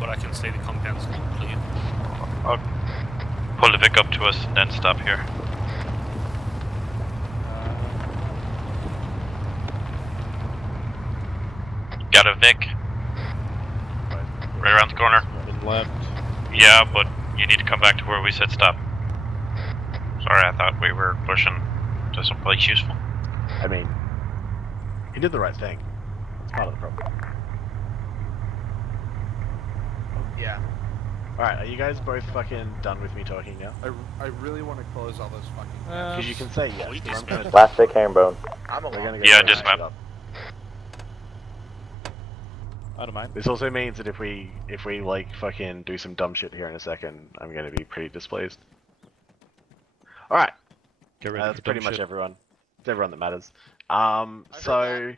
But I can see the compounds look clear. I'll pull the Vic up to us and then stop here. Got a Vic. Right around the corner. Left. Yeah, but You need to come back to where we said stop. Sorry, I thought we were pushing to someplace useful. I mean, he did the right thing. It's part of the problem. Yeah. Alright, are you guys both fucking done with me talking now? I really want to close all those fucking. Because you can say yes. 'cause I'm gonna- Last thick herringbone. I'm we're along. gonna go Yeah, through that dismount. shit up. I don't mind. This also means that if we like fucking do some dumb shit here in a second, I'm gonna be pretty displeased. Alright. Get ready That's for pretty dumb much shit. everyone. It's everyone that matters. So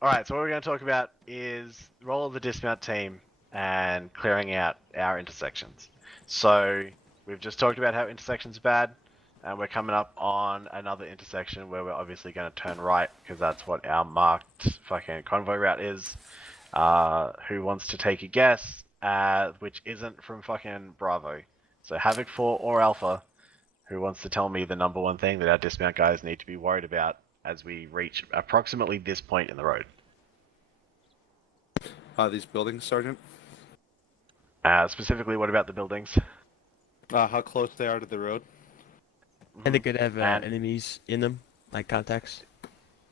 alright, so what we're gonna talk about is the role of the dismount team and clearing out our intersections. So we've just talked about how intersections are bad, and we're coming up on another intersection where we're obviously going to turn right because that's what our marked fucking convoy route is. Who wants to take a guess? Which isn't from fucking Bravo. So Havoc 4 or Alpha, who wants to tell me the number one thing that our dismount guys need to be worried about as we reach approximately this point in the road? These buildings, Sergeant. Specifically, what about the buildings? How close they are to the road. And they could have And- enemies in them, like contacts.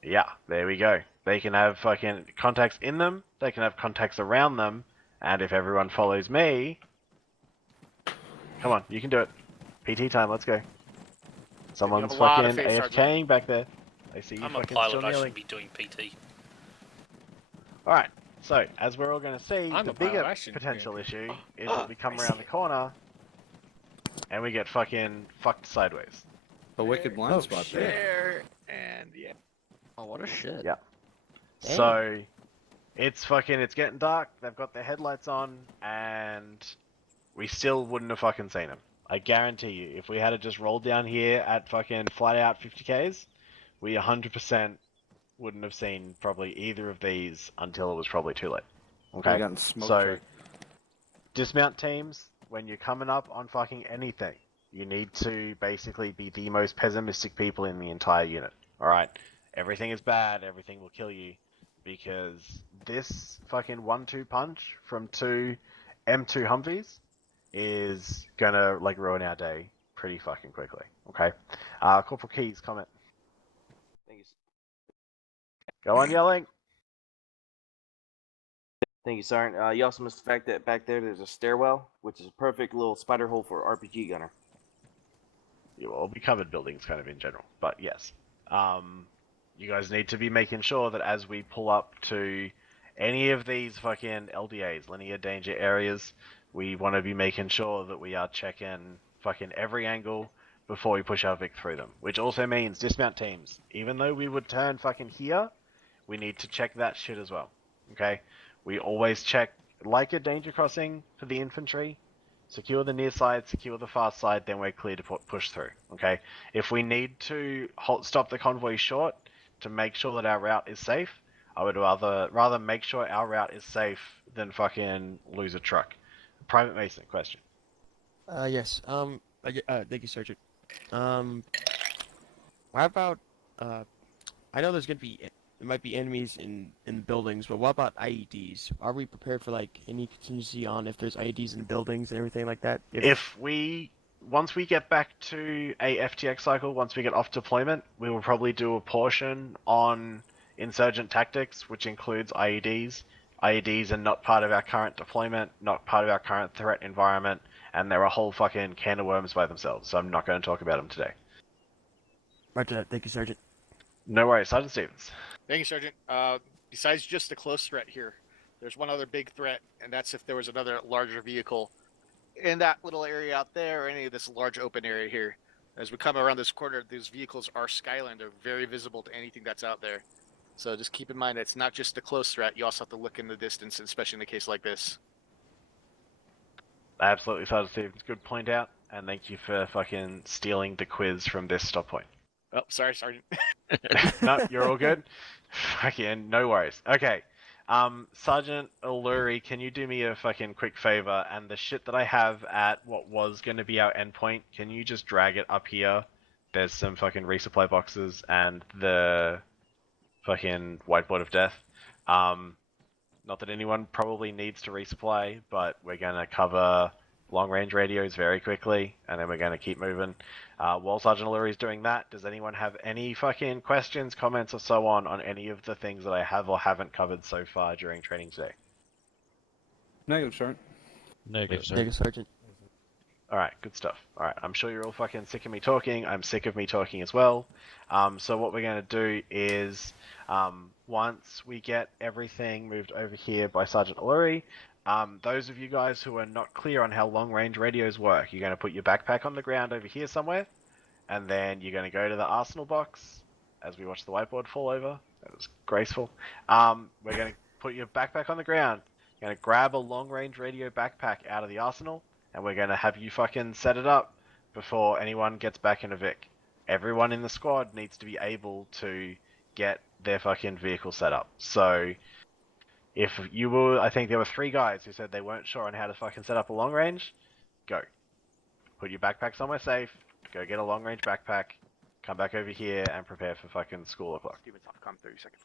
Yeah, there we go. They can have fucking contacts in them, they can have contacts around them, and if everyone follows me... Come on, you can do it. PT time, let's go. Someone's a lot of fucking faith, AFKing Sergeant. back there. I see you I'm a fucking pilot, still I kneeling. shouldn't be doing PT. Alright, so, as we're all going to see, I'm the a pilot, bigger I shouldn't be potential doing issue PT. is that we come around the corner, and we get fucking fucked sideways. A wicked blind spot there. There, and yeah. Oh, what a shit. Yeah. Damn. So, it's getting dark, they've got their headlights on, and we still wouldn't have fucking seen them. I guarantee you, if we had just rolled down here at fucking flat out 50Ks, we 100% wouldn't have seen probably either of these until it was probably too late. Okay? We gotten smoked. So, dismount teams, when you're coming up on fucking anything, you need to basically be the most pessimistic people in the entire unit. Alright? Everything is bad, everything will kill you, because this fucking 1-2 punch from two M2 Humvees is gonna like ruin our day pretty fucking quickly. Okay? Corporal Keys, comment. Thank you. Go on yelling! Thank you, Sergeant. You also missed the fact that back there's a stairwell, which is a perfect little spider hole for RPG gunner. Yeah, well, we covered buildings kind of in general, but yes. You guys need to be making sure that as we pull up to any of these fucking LDAs, linear danger areas, we want to be making sure that we are checking fucking every angle before we push our Vic through them. Which also means dismount teams. Even though we would turn fucking here, we need to check that shit as well. Okay? We always check, like a danger crossing for the infantry, secure the near side, secure the far side, then we're clear to push through. Okay? If we need to stop the convoy short to make sure that our route is safe, I would rather make sure our route is safe than fucking lose a truck. Private Mason, question. Yes. Thank you, Sergeant. How about I know there might be enemies in buildings, but what about IEDs? Are we prepared for like any contingency on if there's IEDs in buildings and everything like that? Once we get back to a FTX cycle, once we get off deployment, we will probably do a portion on insurgent tactics, which includes IEDs. IEDs are not part of our current deployment, not part of our current threat environment, and they're a whole fucking can of worms by themselves, so I'm not going to talk about them today. Roger that. Thank you, Sergeant. No worries, Sergeant Stevens. Thank you, Sergeant. Besides just the close threat here, there's one other big threat, and that's if there was another larger vehicle in that little area out there or any of this large open area here. As we come around this corner, these vehicles are skyline. They're very visible to anything that's out there. So just keep in mind that it's not just the close threat. You also have to look in the distance, especially in a case like this. Absolutely, Sergeant Stevens. Good point out, and thank you for fucking stealing the quiz from this stop point. Oh, sorry, Sergeant. No, you're all good. Fucking no worries. Okay. Sergeant O'Leary, can you do me a fucking quick favor? And the shit that I have at what was going to be our endpoint, can you just drag it up here? There's some fucking resupply boxes and the fucking whiteboard of death. Not that anyone probably needs to resupply, but we're going to cover long-range radios very quickly, and then we're going to keep moving. While Sergeant O'Leary's doing that, does anyone have any fucking questions, comments, or so on any of the things that I have or haven't covered so far during training today? Negative, Sergeant. Negative, Sergeant. Alright, good stuff. Alright, I'm sure you're all fucking sick of me talking. I'm sick of me talking as well. So what we're going to do is, once we get everything moved over here by Sergeant O'Leary, those of you guys who are not clear on how long-range radios work, you're going to put your backpack on the ground over here somewhere, and then you're going to go to the arsenal box, as we watch the whiteboard fall over. That was graceful. We're going to put your backpack on the ground. You're going to grab a long-range radio backpack out of the arsenal, and we're going to have you fucking set it up before anyone gets back in a Vic. Everyone in the squad needs to be able to get their fucking vehicle set up. So, if you were, I think there were 3 guys who said they weren't sure on how to fucking set up a long range, go. Put your backpack somewhere safe, go get a long range backpack, come back over here and prepare for fucking school o'clock. Come 30 seconds.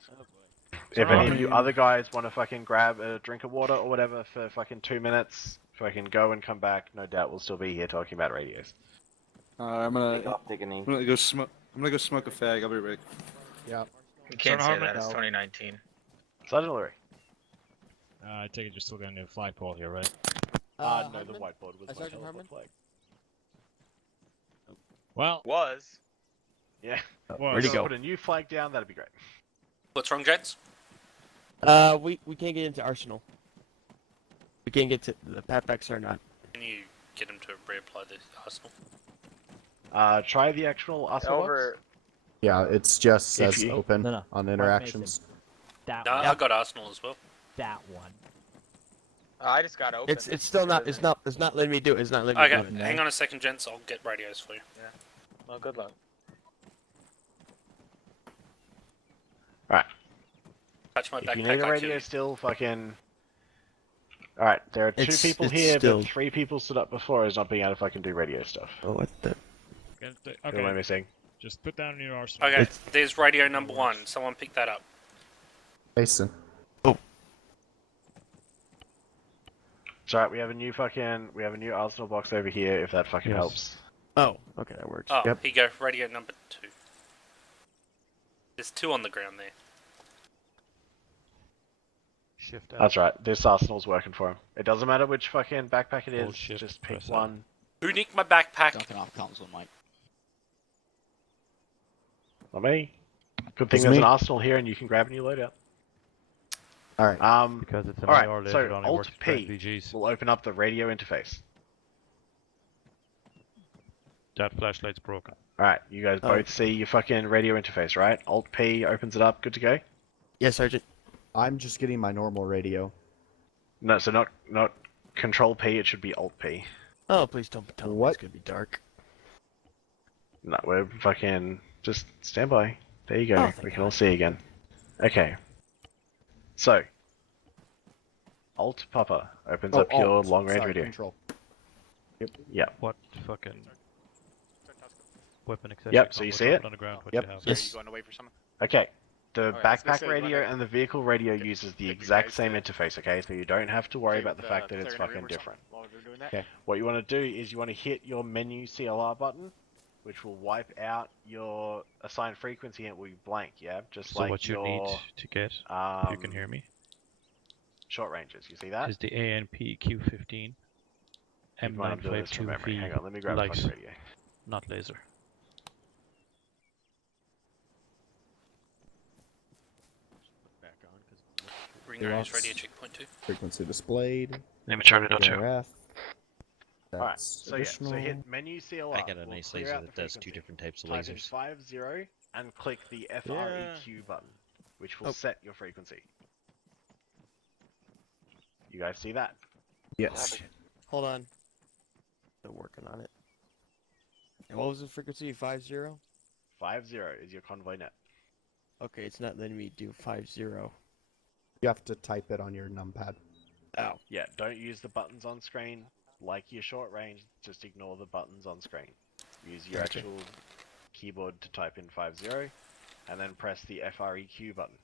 If any of you other guys want to fucking grab a drink of water or whatever for fucking 2 minutes, fucking go and come back, no doubt we'll still be here talking about radios. I'm gonna go smoke. I'm gonna go smoke a fag. I'll be right back. Yeah. You can't say that. It's 2019. Sergeant O'Leary. I take it you're still going to flagpole here, right? No, the whiteboard was my Sergeant teleport Harmon? flag. Well. Was. Yeah. Where'd he go? Put a new flag down, that'd be great. What's wrong, gents? We can't get into Arsenal. We can't get to the backpacks or not. Can you get him to reapply the arsenal? Try the actual arsenal box. Yeah, it's just If says you- open No. on interactions. That No, one. I got arsenal as well. That one. I just got open. It's still not. It's not letting me do it. It's not letting me do Okay, it. hang on a second, gents. I'll get radios for you. Yeah. Well, good luck. Alright. Touch my If backpack. you need a I radio kill you. still, fucking... Alright, there are 2 It's- people it's here, still- but 3 people stood up before as not being able to fucking do radio stuff. Oh, what the? Who am I missing? Just put down your arsenal. Okay, there's radio number 1. Someone pick that up. Mason. It's alright, we have a new arsenal box over here, if that fucking helps. Oh, okay, that works. Oh, here you go. Radio number 2. There's 2 on the ground there. Shift out. That's right, this arsenal's working for him. It doesn't matter which fucking backpack it is, Hold shift, just pick press one. Who nicked my backpack? Duncan off console, Mike. Not me. Good thing It's there's me. an arsenal here and you can grab a new loadout. Alright. Because it's an Alright, IR laser, so it only Alt works for P SVGs. will open up the radio interface. That flashlight's broken. Alright, you guys both see your fucking radio interface, right? Alt P opens it up, good to go? Yes, Sergeant. I'm just getting my normal radio. No, so not Control P, it should be Alt P. Oh, please don't tell me it's gonna be dark. No, we're fucking... Just stand by. There you go, Oh, we can all see again. Okay. So... Alt Papa opens up your Alt. long-range Sorry, radio. Control. Yep. What fucking weapon accessory? Yep, so you see it? On the ground, what Yep. you have. Are you going away for someone? Okay. The Alright, I was gonna backpack say, you radio wanna- and the vehicle radio uses the exact same interface, okay? So you don't have to worry Okay, about the fact that it's clearing the fucking room or something different. while we're doing that? Okay. What you want to do is you want to hit your menu CLR button, which will wipe out your assigned frequency and it will be blank, yeah? Just So like what you your need to get, if you can hear me, short ranges. You see that? is the ANP Q15 Keep in mind I'm doing this from memory. Hang on, let me grab the light, fucking radio. not laser. Ring range radio checkpoint 2. Frequency displayed. Let me turn it on too. RF. Alright, That's so yeah, so additional. hit menu CLR. I got a will nice clear laser out that the does 2 frequency. different types of Type in lasers. 50 and click the FREQ button, which will set your frequency. You guys see that? Yes. Hold on. Still working on it. And what was the frequency? 50? 50 is your convoy net. Okay, it's not letting me do 50. You have to type it on your numpad. Oh. Yeah, don't use the buttons on screen. Like your short range, just ignore the buttons on screen. Use your Gotcha. actual keyboard to type in 50, and then press the FREQ button.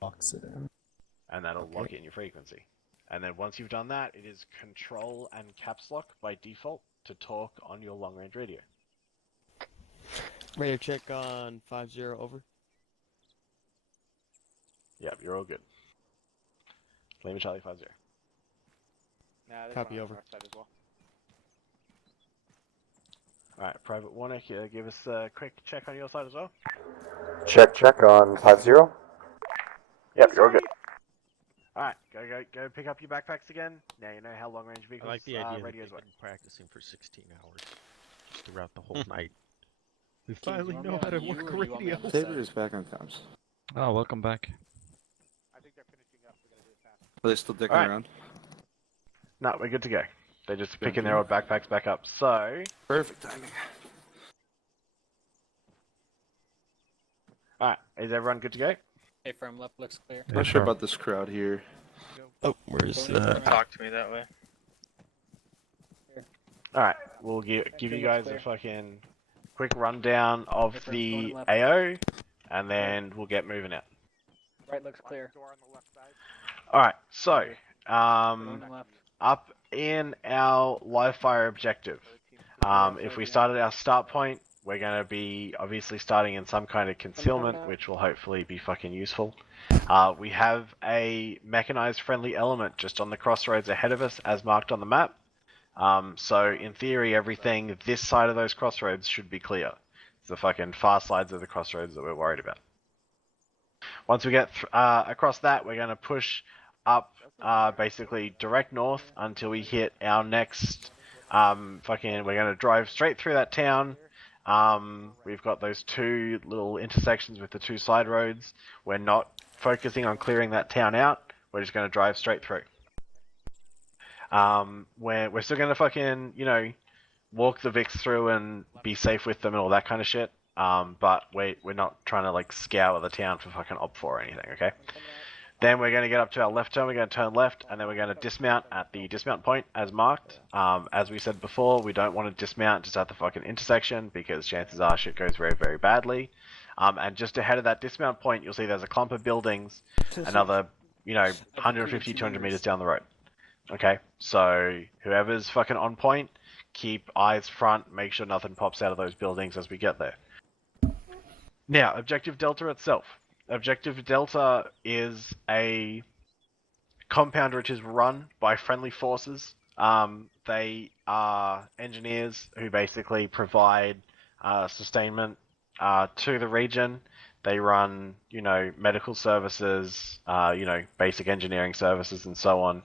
Box it in. and that'll lock in your frequency. And then once you've done that, it is control and caps lock by default to talk on your long range radio. Radio check on 50, over. Yep, you're all good. Lima Charlie 50. Copy, over. Alright, Private Warner, give us a quick check on your side as well. Check on 50. Yep, you're good. Alright, go pick up your backpacks again. Now you know how long range vehicles I like the idea that radios they've work. been practicing for 16 hours throughout the whole night. We finally know how to work a radio. Saber is back on comms. Oh, welcome back. Are they still dicking Alright. around? No, we're good to go. They're just picking their old backpacks back up. So, Perfect timing. alright, is everyone good to go? Hey, from left looks clear. I'm not sure about this crowd here. Oh, where's Talk to me that way. Alright, we'll give you guys a clear. fucking quick rundown of Different, the going left. AO, and then we'll get moving out. Right looks clear. Alright, so, Going left. up in our live fire objective, if we start at our start point, we're going to be obviously starting in some kind of concealment, which will hopefully be fucking useful. We have a mechanized friendly element just on the crossroads ahead of us as marked on the map. So in theory, everything this side of those crossroads should be clear. It's the fucking far sides of the crossroads that we're worried about. Once we get across that, we're going to push up basically direct north until we hit our next we're going to drive straight through that town. We've got those two little intersections with the two side roads. We're not focusing on clearing that town out. We're just going to drive straight through. We're still going to fucking, walk the Vics through and be safe with them and all that kind of shit. But we're not trying to like scour the town for fucking Op 4 or anything, okay? Then we're going to get up to our left turn, we're going to turn left, and then we're going to dismount at the dismount point as marked. As we said before, we don't want to dismount just at the fucking intersection because chances are shit goes very, very badly. And just ahead of that dismount point, you'll see there's a clump of buildings, another, 150, 200 meters down the road. Okay, so whoever's fucking on point, keep eyes front, make sure nothing pops out of those buildings as we get there. Now, Objective Delta itself. Objective Delta is a compound which is run by friendly forces. They are engineers who basically provide sustainment to the region. They run, medical services, basic engineering services and so on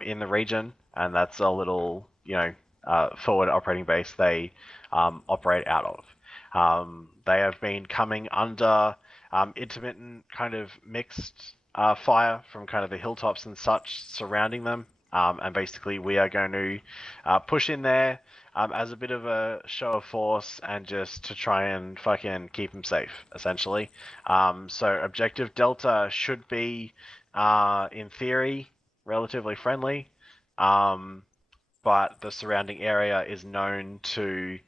in the region. And that's a little, forward operating base they operate out of. They have been coming under intermittent kind of mixed fire from kind of the hilltops and such surrounding them. And basically we are going to push in there as a bit of a show of force and just to try and fucking keep them safe, essentially. So Objective Delta should be, in theory, relatively friendly. But the surrounding area is known to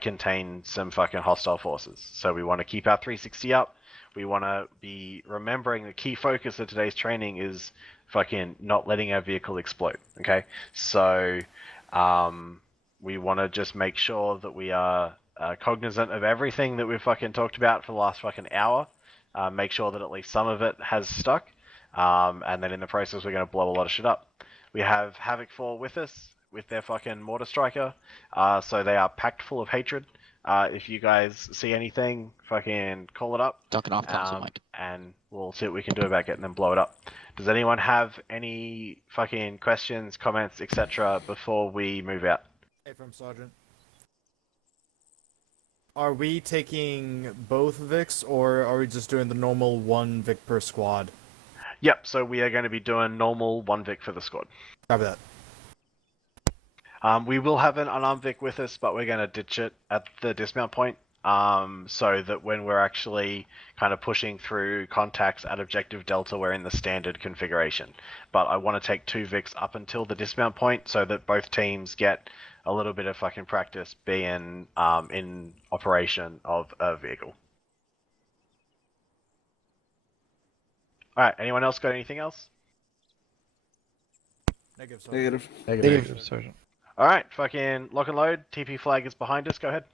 contain some fucking hostile forces. So we want to keep our 360 up. We want to be remembering the key focus of today's training is fucking not letting our vehicle explode, okay? So we want to just make sure that we are cognizant of everything that we've fucking talked about for the last fucking hour. Make sure that at least some of it has stuck. And then in the process, we're going to blow a lot of shit up. We have Havoc 4 with us, with their fucking mortar striker. So they are packed full of hatred. If you guys see anything, fucking call it up. Dunking off console, Mike. And we'll see what we can do about getting them blow it up. Does anyone have any fucking questions, comments, etc. before we move out? Hey, from Sergeant. Are we taking both Vics, or are we just doing the normal one Vic per squad? Yep, so we are going to be doing normal one Vic for the squad. Copy that. We will have an unarmed Vic with us, but we're going to ditch it at the dismount point, so that when we're actually kind of pushing through contacts at Objective Delta, we're in the standard configuration. But I want to take two Vics up until the dismount point so that both teams get a little bit of fucking practice being in operation of a vehicle. Alright, anyone else got anything else? Negative. Negative. Negative, Sergeant. Alright, fucking lock and load. TP flag is behind us. Go ahead.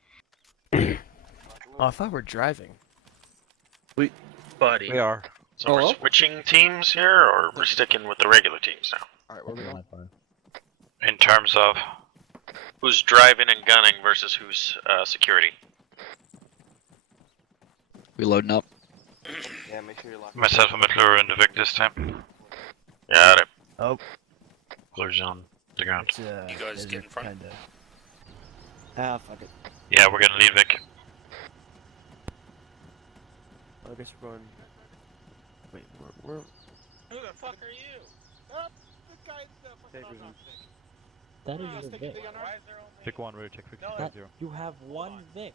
Oh, I thought we're driving. Buddy. We are. So we're switching teams here, or we're sticking with the regular teams now? Alright, where are we going? In terms of who's driving and gunning versus who's security. We loading up. Yeah, make sure you're locked. Myself and McClure into Vic this time. Got it. Oh. Clear's on the ground. You guys get in front. Kinda... Ah, fuck it. Yeah, we're gonna leave Vic. I guess we're going... Wait, we're... Who the fuck are you? The guy That No, is your stick Vic. the gunner. Pick one, road check 50. That, you have one Vic.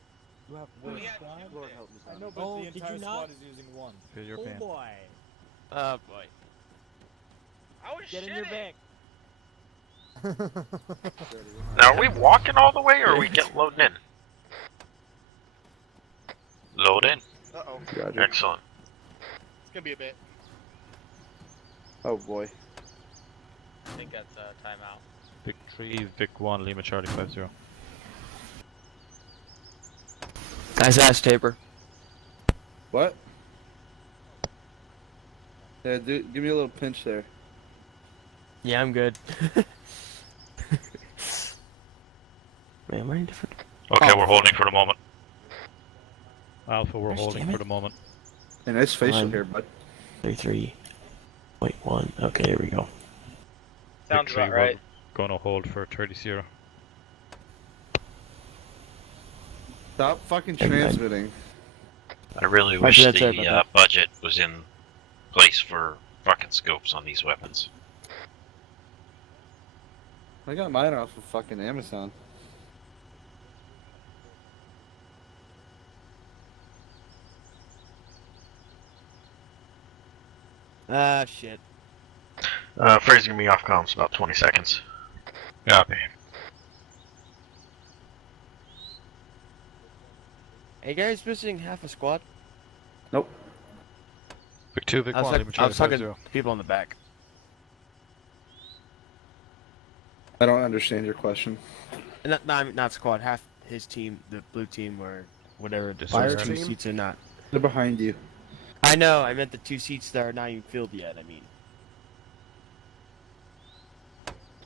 You have one squad. Lord help me. I know, but Oh, the did entire you squad not? is using one. Okay, you're Oh paying. boy. Oh boy. I was Get in your shitting. Vic. Now, are we walking all the way, or are we loading in? Load in. Uh-oh. Roger. Excellent. It's gonna be a bit. Oh boy. I think that's timeout. Vic 3, Vic 1, Lima Charlie 50. Nice ass, Tabor. What? Yeah, give me a little pinch there. Yeah, I'm good. Man, am I in different... Okay, Oh. we're holding for the moment. Alpha, we're Gosh, holding damn for it. the moment. Hey, nice facial One. here, bud. 33.1. Okay, there we go. Sounds Vic 3, about right. we're gonna hold for 30-0. Stop fucking transmitting. I really Roger wish that, sorry the about budget was in place for fucking scopes on these weapons. I got mine off of fucking Amazon. Ah, shit. Phrasing me off comms about 20 seconds. Copy. Hey guys, missing half a squad. Nope. Vic 2, Vic I was, 1, talk- Lima I Charlie was talking 50. to people in the back. I don't understand your question. Not squad, half his team, the blue team, or whatever, the Fire two team? seats are not. They're behind you. I know, I meant the 2 seats that are not even filled yet, I mean.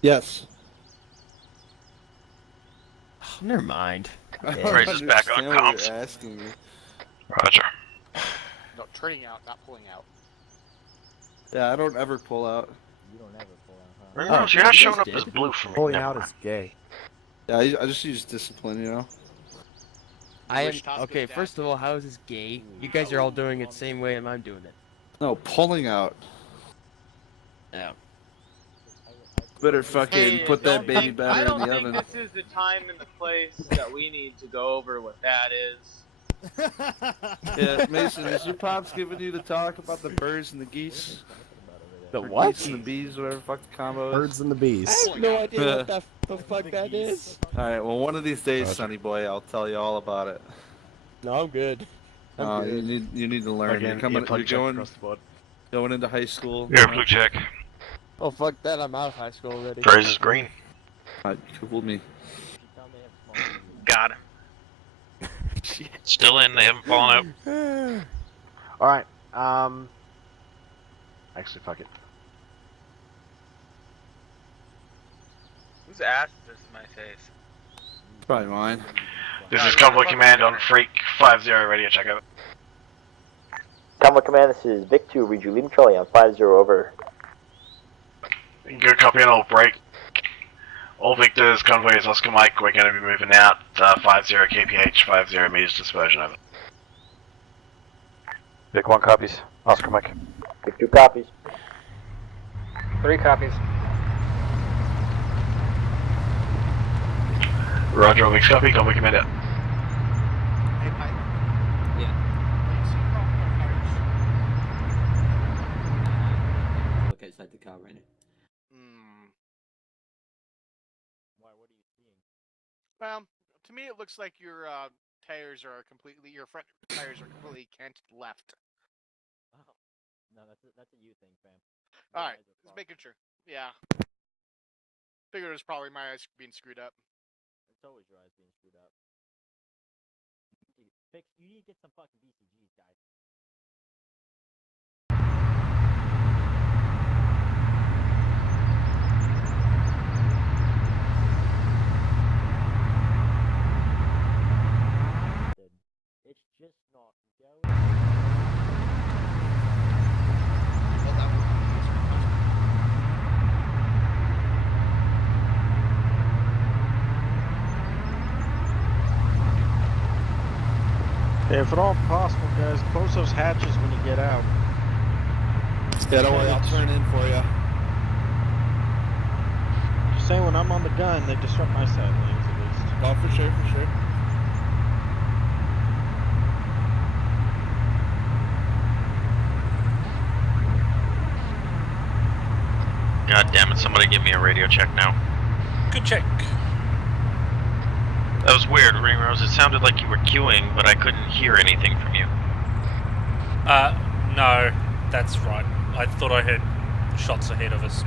Yes. Oh, never mind. I Yeah. don't Raise us back on understand what comms. you're asking me. Roger. No, turning out, not pulling out. Yeah, I don't ever pull out. You don't ever pull out, huh? Remember, you're not showing up as blue for me. Pulling Never out mind. is gay. Yeah, I just use discipline, you know? I am, Wish Tosca okay, was first of all, how is this gay? You guys are all doing it the same way and I'm doing it. No, pulling out. Yeah. Better fucking put that baby I batter in don't the think oven. this is the time and the place that we need to go over what that is. Yeah, Mason, is your pops giving you the talk about the birds and the geese? The Or what? Geese and the bees, whatever the fuck the combo is. Birds and the bees. I have no idea what the fuck that is. Alright, well, one of these days, Roger. Sonny boy, I'll tell you all about it. No, I'm good. I'm good. You need to learn. Again, you're plug check going, across the board. going into high school. You're blue check. Oh, fuck that, I'm out of high school already. Phrase is green. You fooled me. Got him. Still in, they haven't fallen out. Alright, actually, fuck it. Whose ass is this in my face? Probably mine. This is Convoy Command on Freak 50 radio check over. Convoy Command, this is Vic 2, read you leaving Charlie on 50, over. Good copy on all break. All Victors, Convoy is Oscar Mike, we're going to be moving out, 50 kph, 50 meters dispersion over. Vic 1 copies. Oscar Mike. Vic 2 copies. 3 copies. Roger, all Vic's copy, Convoy Command out. Hey, Pike. Yeah. Look outside the car right now. Well, to me it looks like your tires are completely, your front tires are completely canted left. No, that's a you thing, fam. Alright, just making sure. Yeah. Figured it was probably my eyes being screwed up. It's always your eyes being screwed up. You need to get some fucking BCGs, guys. It's just not going. If at all possible, guys, close those hatches when you get out. Yeah, don't worry, I'll turn in for you. Just saying, when I'm on the gun, they disrupt my side lanes at least. Oh, for sure, for sure. God damn it, somebody give me a radio check now. Good check. That was weird, Ringrose. It sounded like you were queuing, but I couldn't hear anything from you. No, that's right. I thought I heard shots ahead of us.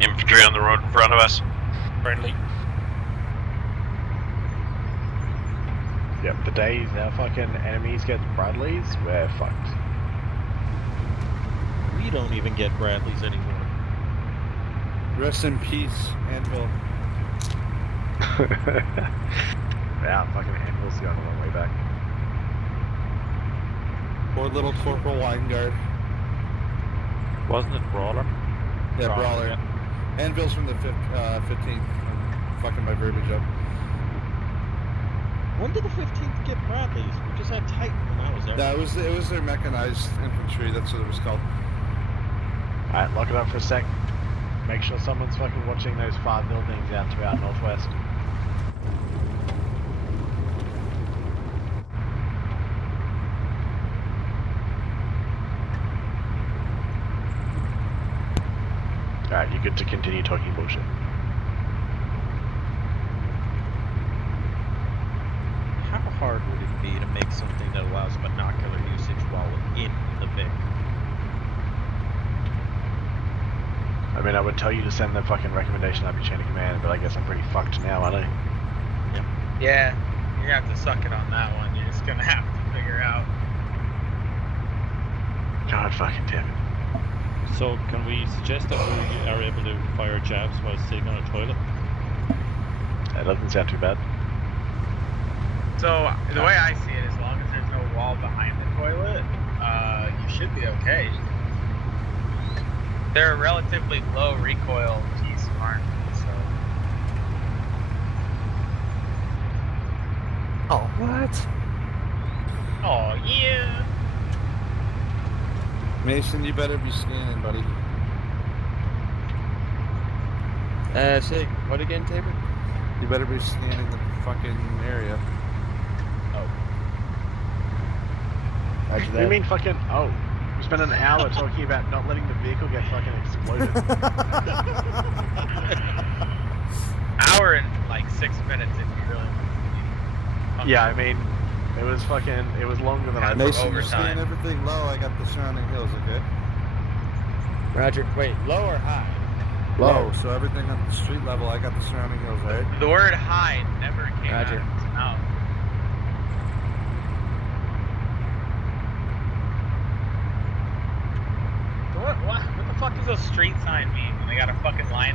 Infantry on the road in front of us. Friendly. Yep, the days our fucking enemies get Bradleys, we're fucked. We don't even get Bradleys anymore. Rest in peace, Anvil. Yeah, fucking Anvil's going a long way back. Poor little Corporal Weingard. Wasn't it Brawler? Yeah, Brawler. Yeah. Anvil's from the 15th. I'm fucking my verbiage up. When did the 15th get Bradleys? We just had Titan when I was there. No, it was their mechanized infantry. That's what it was called. Alright, lock it up for a sec. Make sure someone's fucking watching those 5 buildings out to our northwest. Alright, you're good to continue talking bullshit. How hard would it be to make something that allows binocular usage while in the Vic? I mean, I would tell you to send the fucking recommendation up your chain of command, but I guess I'm pretty fucked now, aren't I? Yeah, you're gonna have to suck it on that one. You're just gonna have to figure out. God fucking damn it. So, can we suggest that we are able to fire jabs while sitting on a toilet? That doesn't sound too bad. So the way I see it, as long as there's no wall behind the toilet, you should be okay. They're a relatively low recoil piece of armor, so. Oh, what? Oh yeah. Mason, you better be scanning, buddy. Say what again, Tabor? You better be scanning the fucking area. What do you mean fucking, oh. We spent an hour talking about not letting the vehicle get fucking exploded. Hour and like 6 minutes if you really want to be. Yeah, I mean, it was longer than I thought. Mason, you scan everything low, I got the surrounding hills, okay? Roger. Wait, low or high? Low, so everything on the street level, I got the surrounding hills, right? The word hide never came out of his mouth. What the fuck does a street sign mean? When they got a fucking line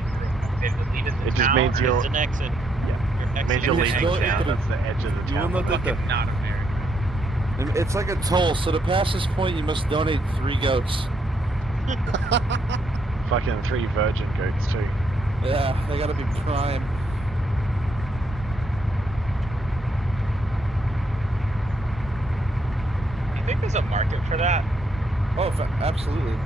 that would lead us to town? It just means you're... It's an exit. Yeah. It means you're leaving town, that's the edge of the town. Not American. It's like a toll, so to pass this point, you must donate 3 goats. Fucking 3 virgin goats, too. Yeah, they gotta be prime. You think there's a market for that? Oh, absolutely.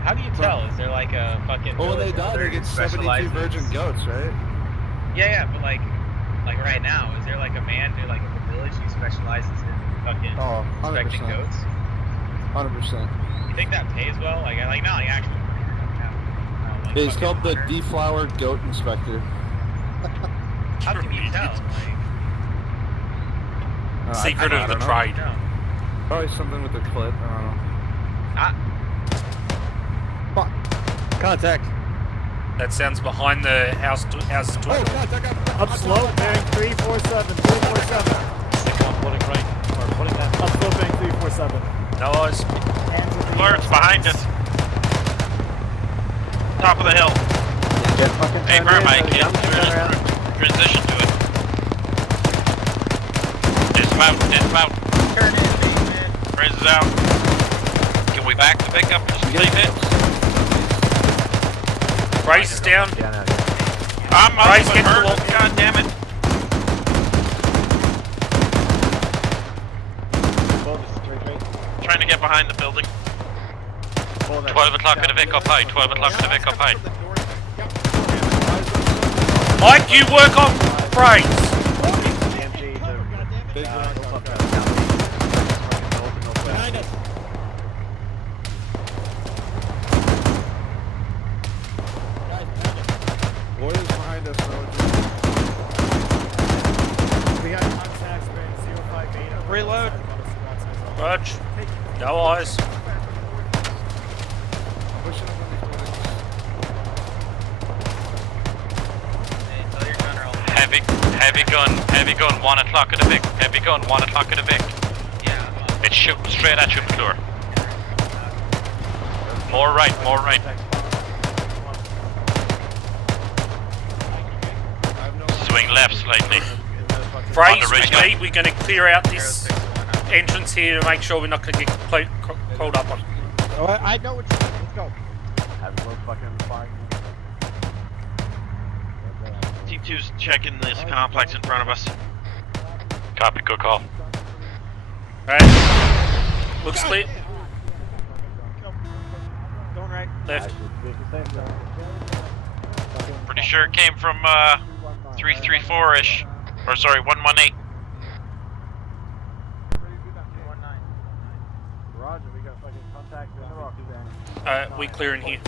How do you tell? Is there like a fucking... Well, when they die, they get 72 virgin goats, right? Yeah, but like right now, is there like a man who like in the village who specializes in fucking inspecting goats? 100%. You think that pays well? Like not like actually. It's called the deflowered goat inspector. How can you tell? Like, Secret of the trade. Probably something with the clit. I don't know. Fuck. Contact. That sounds behind the house. House to Up slope, bearing 347, 347. I'm pulling right, or pulling left. Up slope, bearing 347. No eyes. Alerts behind us. Top of the hill. Hey, Arma, I can't transition to it. Dismount. Turn in, man. Raises out. Can we back the pickup and just leave it? Brace is down. I'm up, Brace, but get to the hurt. wall. God damn it. Trying to get behind the building. 12 o'clock at the Vic up high. 12 o'clock at the Vic up high. Mike, you work on brace. Behind us. Boilers behind us, We got contacts bearing 058. Reload. Rudge. No eyes. Heavy gun, 1 o'clock at the Vic. Heavy gun, 1 o'clock at the Vic. Yeah. It's shooting straight at you, McClure. More right. Swing left slightly. Brace, On the ridge, mate, we're going to clear out this entrance here to make sure we're not going to get crawled up on. Oh, I know what you're doing. Let's go. Team 2's checking this complex in front of us. Copy, good call. Alright. Looks clear. Going right. Left. Pretty sure it came from 334-ish. Or sorry, 118. Roger, we got fucking contact in the rock. We clearing here.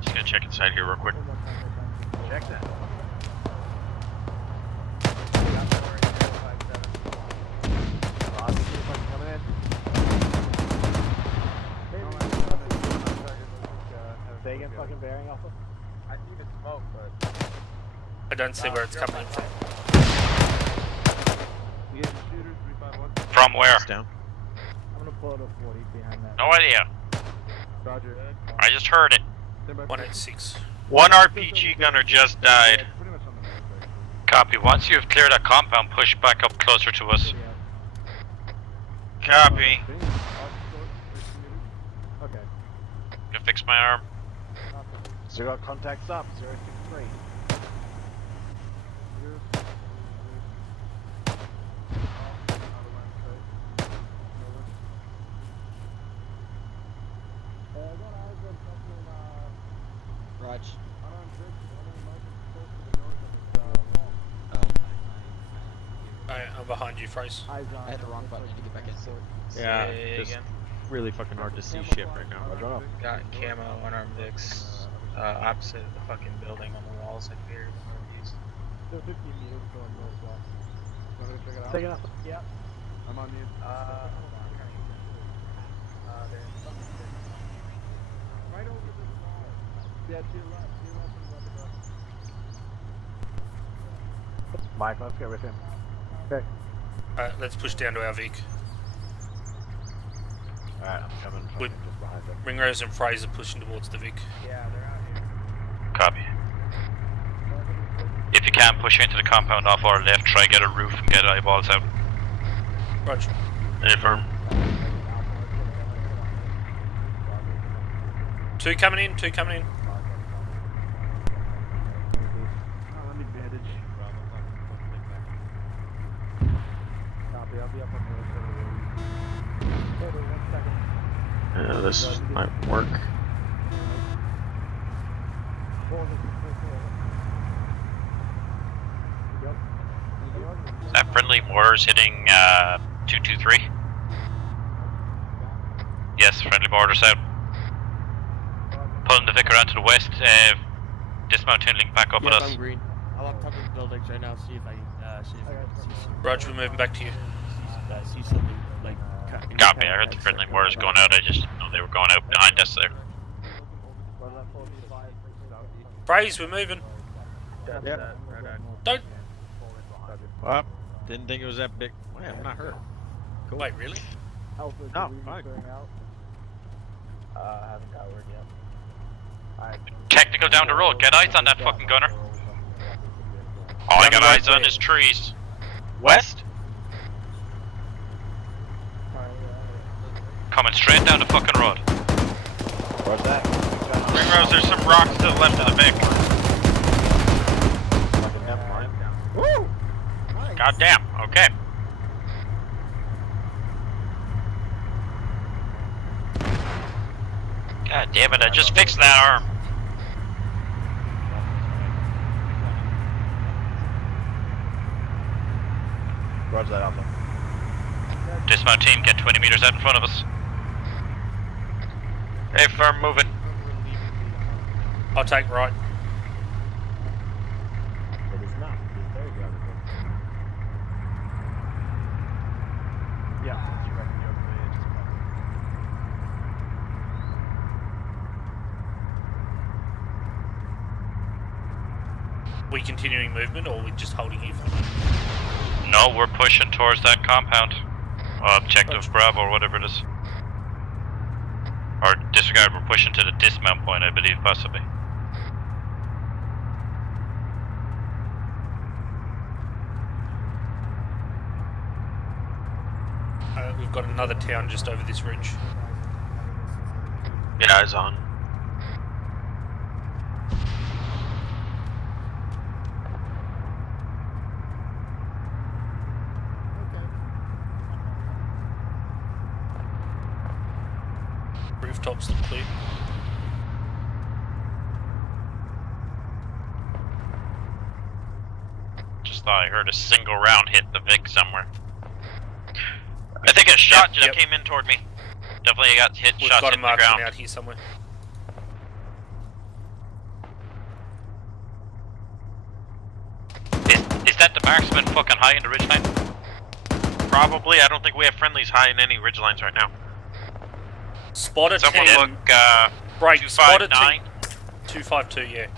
Just gonna check inside here real quick. Check that. Taking fucking bearing off of? I see the smoke, but I don't see where it's coming from. From where? Down. I'm gonna pull out a 40 behind that. No idea. Roger. I just heard it. 186. One RPG gunner just died. Copy. Once you've cleared that compound, push back up closer to us. Copy. Okay. Gonna fix my arm. So got contacts up, 063. Raj. I'm behind you, Frace. I hit the wrong button. I need to get back in. Yeah, Say just again. really fucking hard to see shit right now. Got camo, unarmed Vicks, opposite the fucking building on the walls, like here. Still 15 meters going northwest. Want to check it out? Take it out. Yeah. I'm on mute. Hold on. There's something right over this wall. Yeah, to your left. To your left and left across. Mike, let's get with him. Okay. Alright, let's push down to our Vic. Alright, I'm coming With just behind them. Ringrose and Fraser pushing towards the Vic. Yeah, they're out here. Copy. If you can push into the compound off our left, try get a roof and get eyeballs out. Roger. Affirm. Two coming in. This might work. Is that friendly mortars hitting 223? Yes, friendly mortars out. Pulling the Vic around to the west, dismount and link back up with us. I'm green. I'm on top of the buildings right now, see if I can see some. Roger, we're moving back to you. See something like. Copy, I heard the friendly mortars going out, I just didn't know they were going out behind us there. Praise, we're moving. Yep. Don't. Well, didn't think it was that big. Wow, I'm not hurt. Cool. Wait, really? No, fine. Haven't got word yet. Technical down the road. Get eyes on that fucking gunner. All I got eyes on is trees. West? Coming straight down the fucking road. Where's that? Ringrose, there's some rocks to the left of the Vic. Woo! God damn, okay. God damn it, I just fixed that arm. Roger that, Alpha. Dismount team, get 20 meters out in front of us. Hey, firm, moving. I'll take right. It is not. It is very geographical. Yeah. We continuing movement, or we just holding here for No, we're pushing towards that compound. Objective Bravo, or whatever it is. Or disregard, we're pushing to the dismount point, I believe, possibly. We've got another town just over this ridge. Yeah, eyes on. Rooftops look clear. Just thought I heard a single round hit the Vic somewhere. I think a shot just came in toward me. Definitely got hit, We've shots got hit a the mark ground. out here somewhere. Is that the marksman fucking high in the ridgeline? Probably. I don't think we have friendlies high in any ridgelines right now. Spotted Someone 10. look, Right, spotted 259. 252, yeah.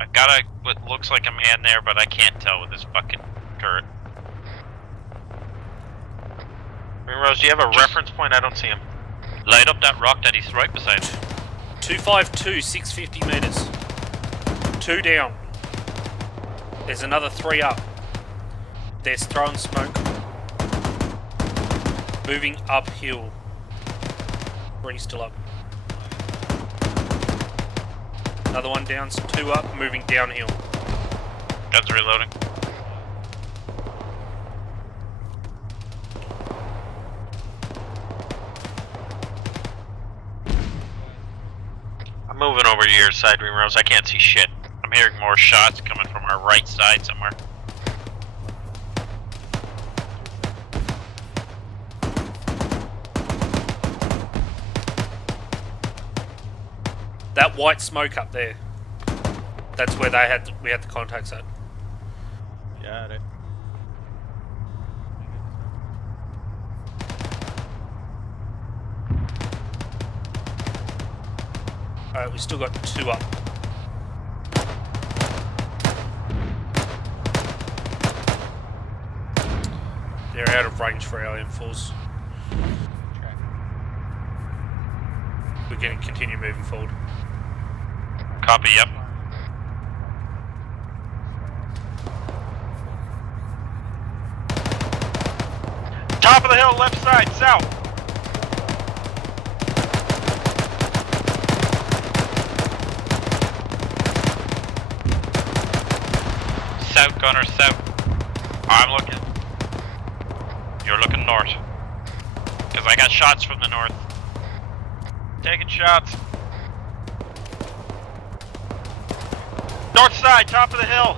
I got what looks like a man there, but I can't tell with this fucking turret. Rose, do you have a reference point? I don't see him. Light up that rock that he's right beside. 252, 650 meters. 2 down. There's another 3 up. They're throwing smoke. Moving uphill. 3 still up. Another one down, 2 up, moving downhill. Guns reloading. I'm moving over to your side, Rose. I can't see shit. I'm hearing more shots coming from our right side somewhere. That white smoke up there. That's where we had the contacts at. Got it. Alright, we still got 2 up. They're out of range for our M4s. We're going to continue moving forward. Copy, yep. Top of the hill, left side, south. South, Gunner, south. I'm looking. You're looking north. Because I got shots from the north. Taking shots. North side, top of the hill.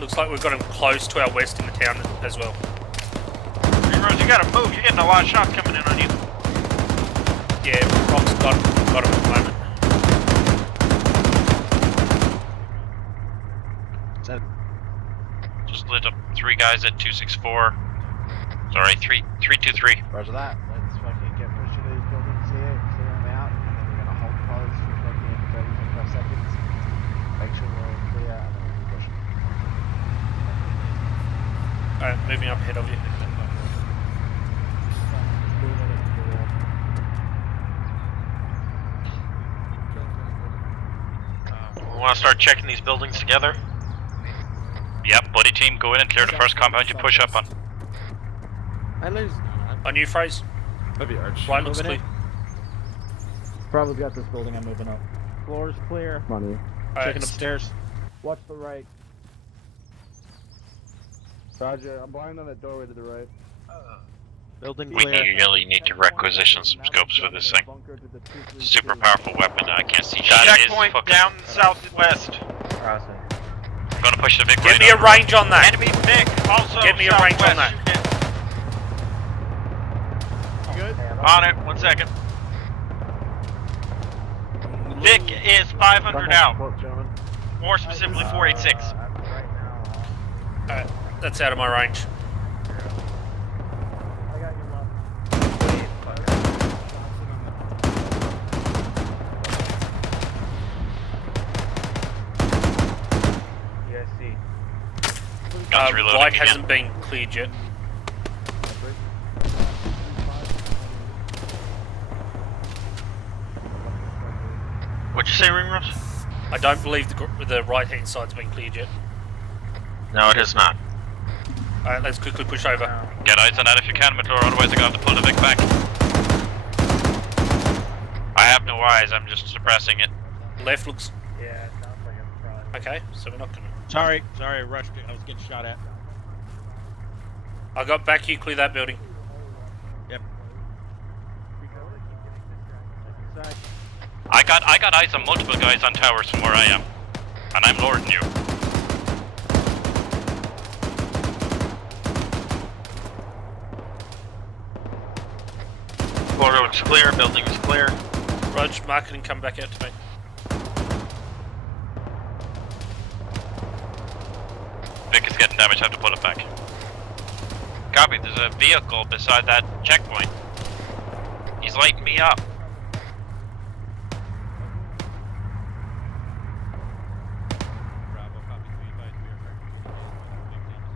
Looks like we've got him close to our west in the town as well. Rose, you you gotta move. You're getting a lot of shots coming in on you. Yeah, Rock's got him at the moment. Just lit up 3 guys at 264. Sorry, 323. Roger that. Let's fucking get pushing these buildings here, clear them out, and then we're gonna hold pose for fucking 30 seconds. Make sure we're all clear, and then we'll be pushing. Alright, moving up ahead of you. We want to start checking these buildings together. Yep, buddy team, go in and clear the first compound you push up on. I lose. On you, Phrase. Maybe Arch. Right looks clear. Bravo's got this building, I'm moving up. Floor's clear. Money. Checking upstairs. Watch the right. Roger, I'm blind on that doorway to the right. Building We clear. really need to requisition some scopes for this thing. Super powerful weapon, I can't see shot. Checkpoint down southwest. Crossing. I'm gonna push the big Get me a range on that. Enemy Vic, also Get me a range on that. You good? On it, 1 second. Vic is 500 out. More specifically 486. Alright, that's out of my range. Reloading Right again. hasn't been cleared yet. What'd you say, Ringrose? I don't believe the right hand side's been cleared yet. No, it is not. Alright, let's quickly push over. Get eyes on that if you can, Mature, otherwise I'm gonna have to pull the Vic back. I have no eyes, I'm just suppressing it. Left looks. Yeah, it sounds like I'm probably. Okay, so we're not gonna. Sorry, I rushed it. I was getting shot at. I got back, you clear that building. Yep. I got eyes on multiple guys on towers from where I am. And I'm lording you. Border looks clear, building is clear. Rog, mark it and come back out to me. Vic is getting damaged, have to pull it back. Copy, there's a vehicle beside that checkpoint. He's lighting me up.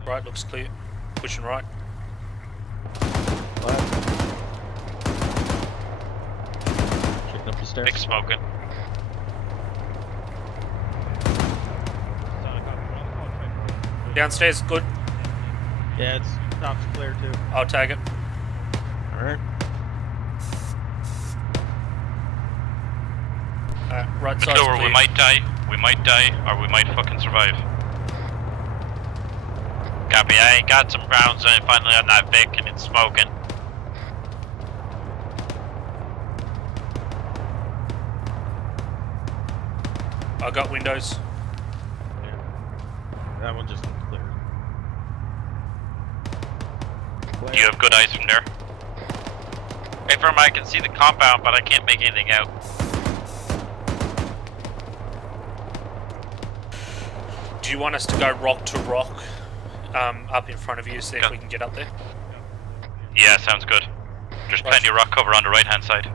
Right looks clear. Pushing right. Checking up the stairs. Vic smoking. Downstairs, good. Yeah, it's top's clear too. I'll tag it. Alright. Right side's Mature, clear. we might die, or we might fucking survive. Copy, I got some rounds and finally on that Vic and it's smoking. I got windows. That one just looks clear. You have good eyes from there. Hey, from I can see the compound, but I can't make anything out. Do you want us to go rock to rock up in front of you, see if we can get up there? Yeah, sounds good. There's plenty of rock cover on the right hand side.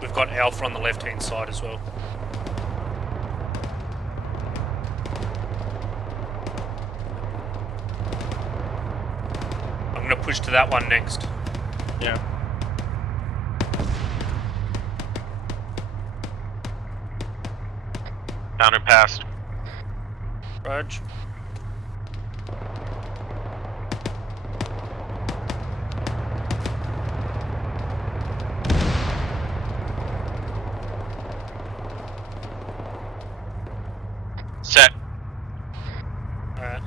We've got Alpha on the left hand side as well. I'm gonna push to that one next. Yeah. Down and past. Rog. Set.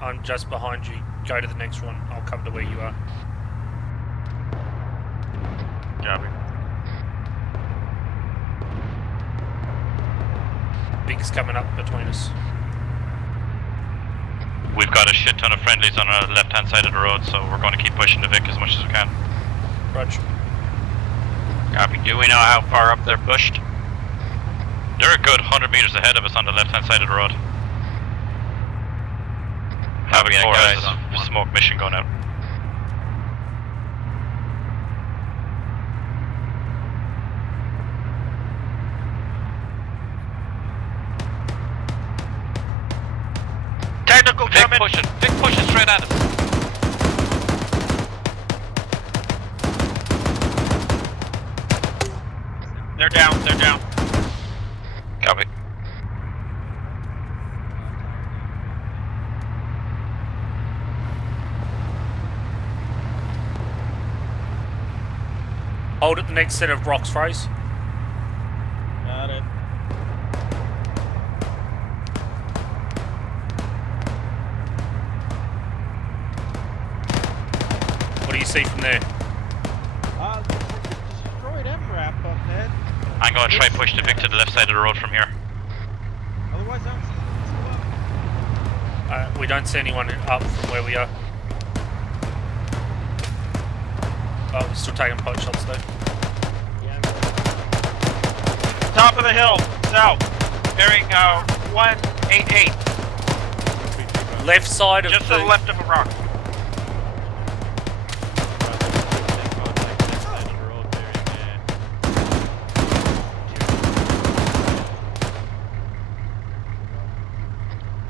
I'm just behind you. Go to the next one. I'll come to where you are. Copy. Big's coming up between us. We've got a shit ton of friendlies on our left-hand side of the road, so we're going to keep pushing the Vic as much as we can. Roger. Copy. Do we know how far up they're pushed? They're a good 100 meters ahead of us on the left-hand side of the road. Havoc 4 has a smoke mission going out. Technical Vic coming. pushing. Vic pushing straight at us. They're down. They're down. Copy. Hold at the next set of rocks, Fraze. Got it. What do you see from there? Destroyed MRAP up there. I'm going to try push the Vic to the left side of the road from here. Otherwise, I don't see We don't see anyone up from where we are. Oh, we're still taking pot shots though. Top of the hill, south. Bearing 188. Left side of Just to the left of a rock.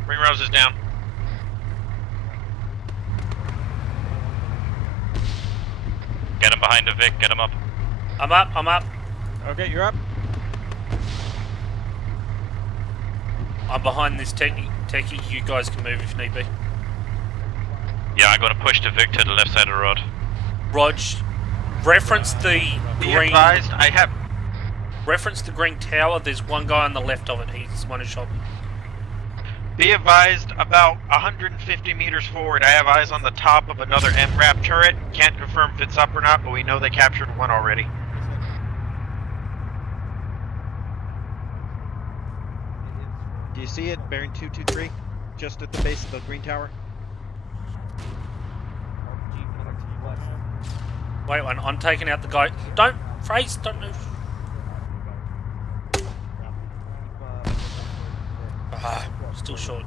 Ringrose is down. Get him behind the Vic, get him up. I'm up, I'm up. Okay, you're up. I'm behind this techie. You guys can move if need be. Yeah, I'm going to push the Vic to the left side of the road. Rog, reference the Be green. advised, I have. Reference the green tower. There's one guy on the left of it. He's one who shot me. Be advised, about 150 meters forward, I have eyes on the top of another MRAP turret. Can't confirm if it's up or not, but we know they captured one already. Do you see it? Bearing 223, just at the base of the green tower. Wait one, I'm taking out the guy. Don't, Fraze, don't move. Still short.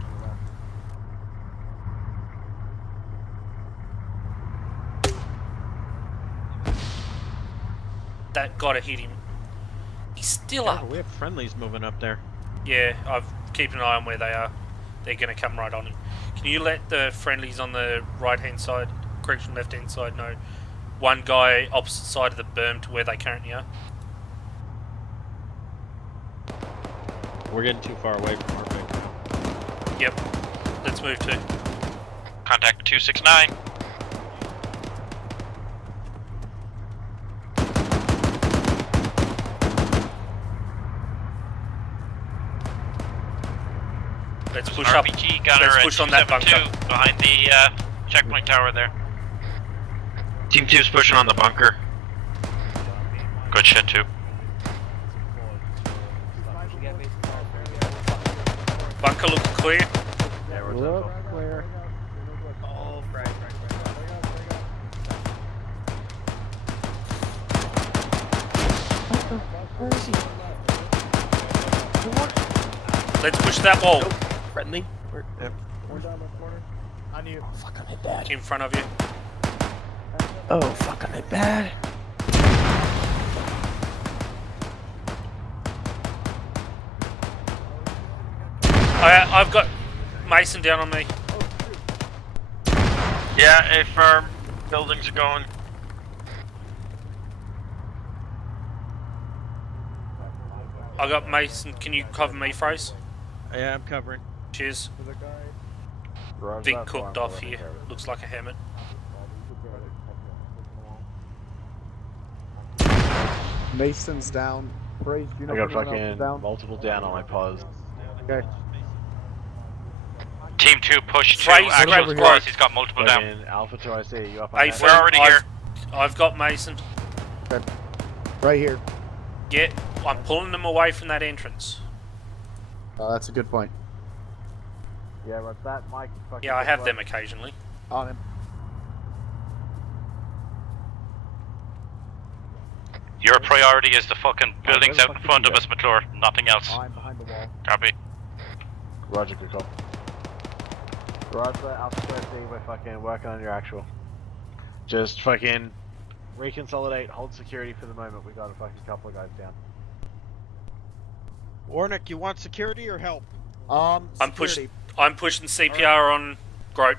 That gotta hit him. He's still up. We have friendlies moving up there. Yeah, I've keep an eye on where they are. They're gonna come right on him. Can you let the friendlies on the right hand side, correction left hand side, know one guy opposite side of the berm to where they currently are? We're getting too far away from our Vic. Yep. Let's move to. Contact 269. Let's push up. RPG gunner Let's at push on that bunker. 272 behind the checkpoint tower there. Team 2's pushing on the bunker. Good shit too. Bunker looks clear. Look clear. Oh, right. Where is he? Let's push that wall. Friendly. We're down the corner. On you. Fuck, I'm hit bad. In front of you. Oh, fuck, I'm hit bad. I've got Mason down on me. Yeah, affirm. Buildings are going. I got Mason. Can you cover me, Fraze? Yeah, I'm covering. Cheers. Big cooked off here. Looks like a helmet. Mason's down. Praise, you know I got anyone else is fucking down? multiple down on my pause. Okay. Team 2 push to Fraze, actual grab squads. He's got multiple down. Fucking Alpha 2, I see you up on Hey, that. friend, already here. I've got Mason. Okay. Right here. Yeah, I'm pulling them away from that entrance. That's a good point. Yeah, what's that, Mike? Fucking Yeah, I have good them work. occasionally. On him. Your priority is the fucking buildings where the out in fuck front did of you us, McClure. Nothing else. I'm behind the wall. Copy. Roger, good call. Roger, Alpha Square C, we're fucking working on your actual. Just fucking reconsolidate, hold security for the moment. We got a fucking couple of guys down. Warnick, you want security or help? I'm Security. pushing CPR on Grote.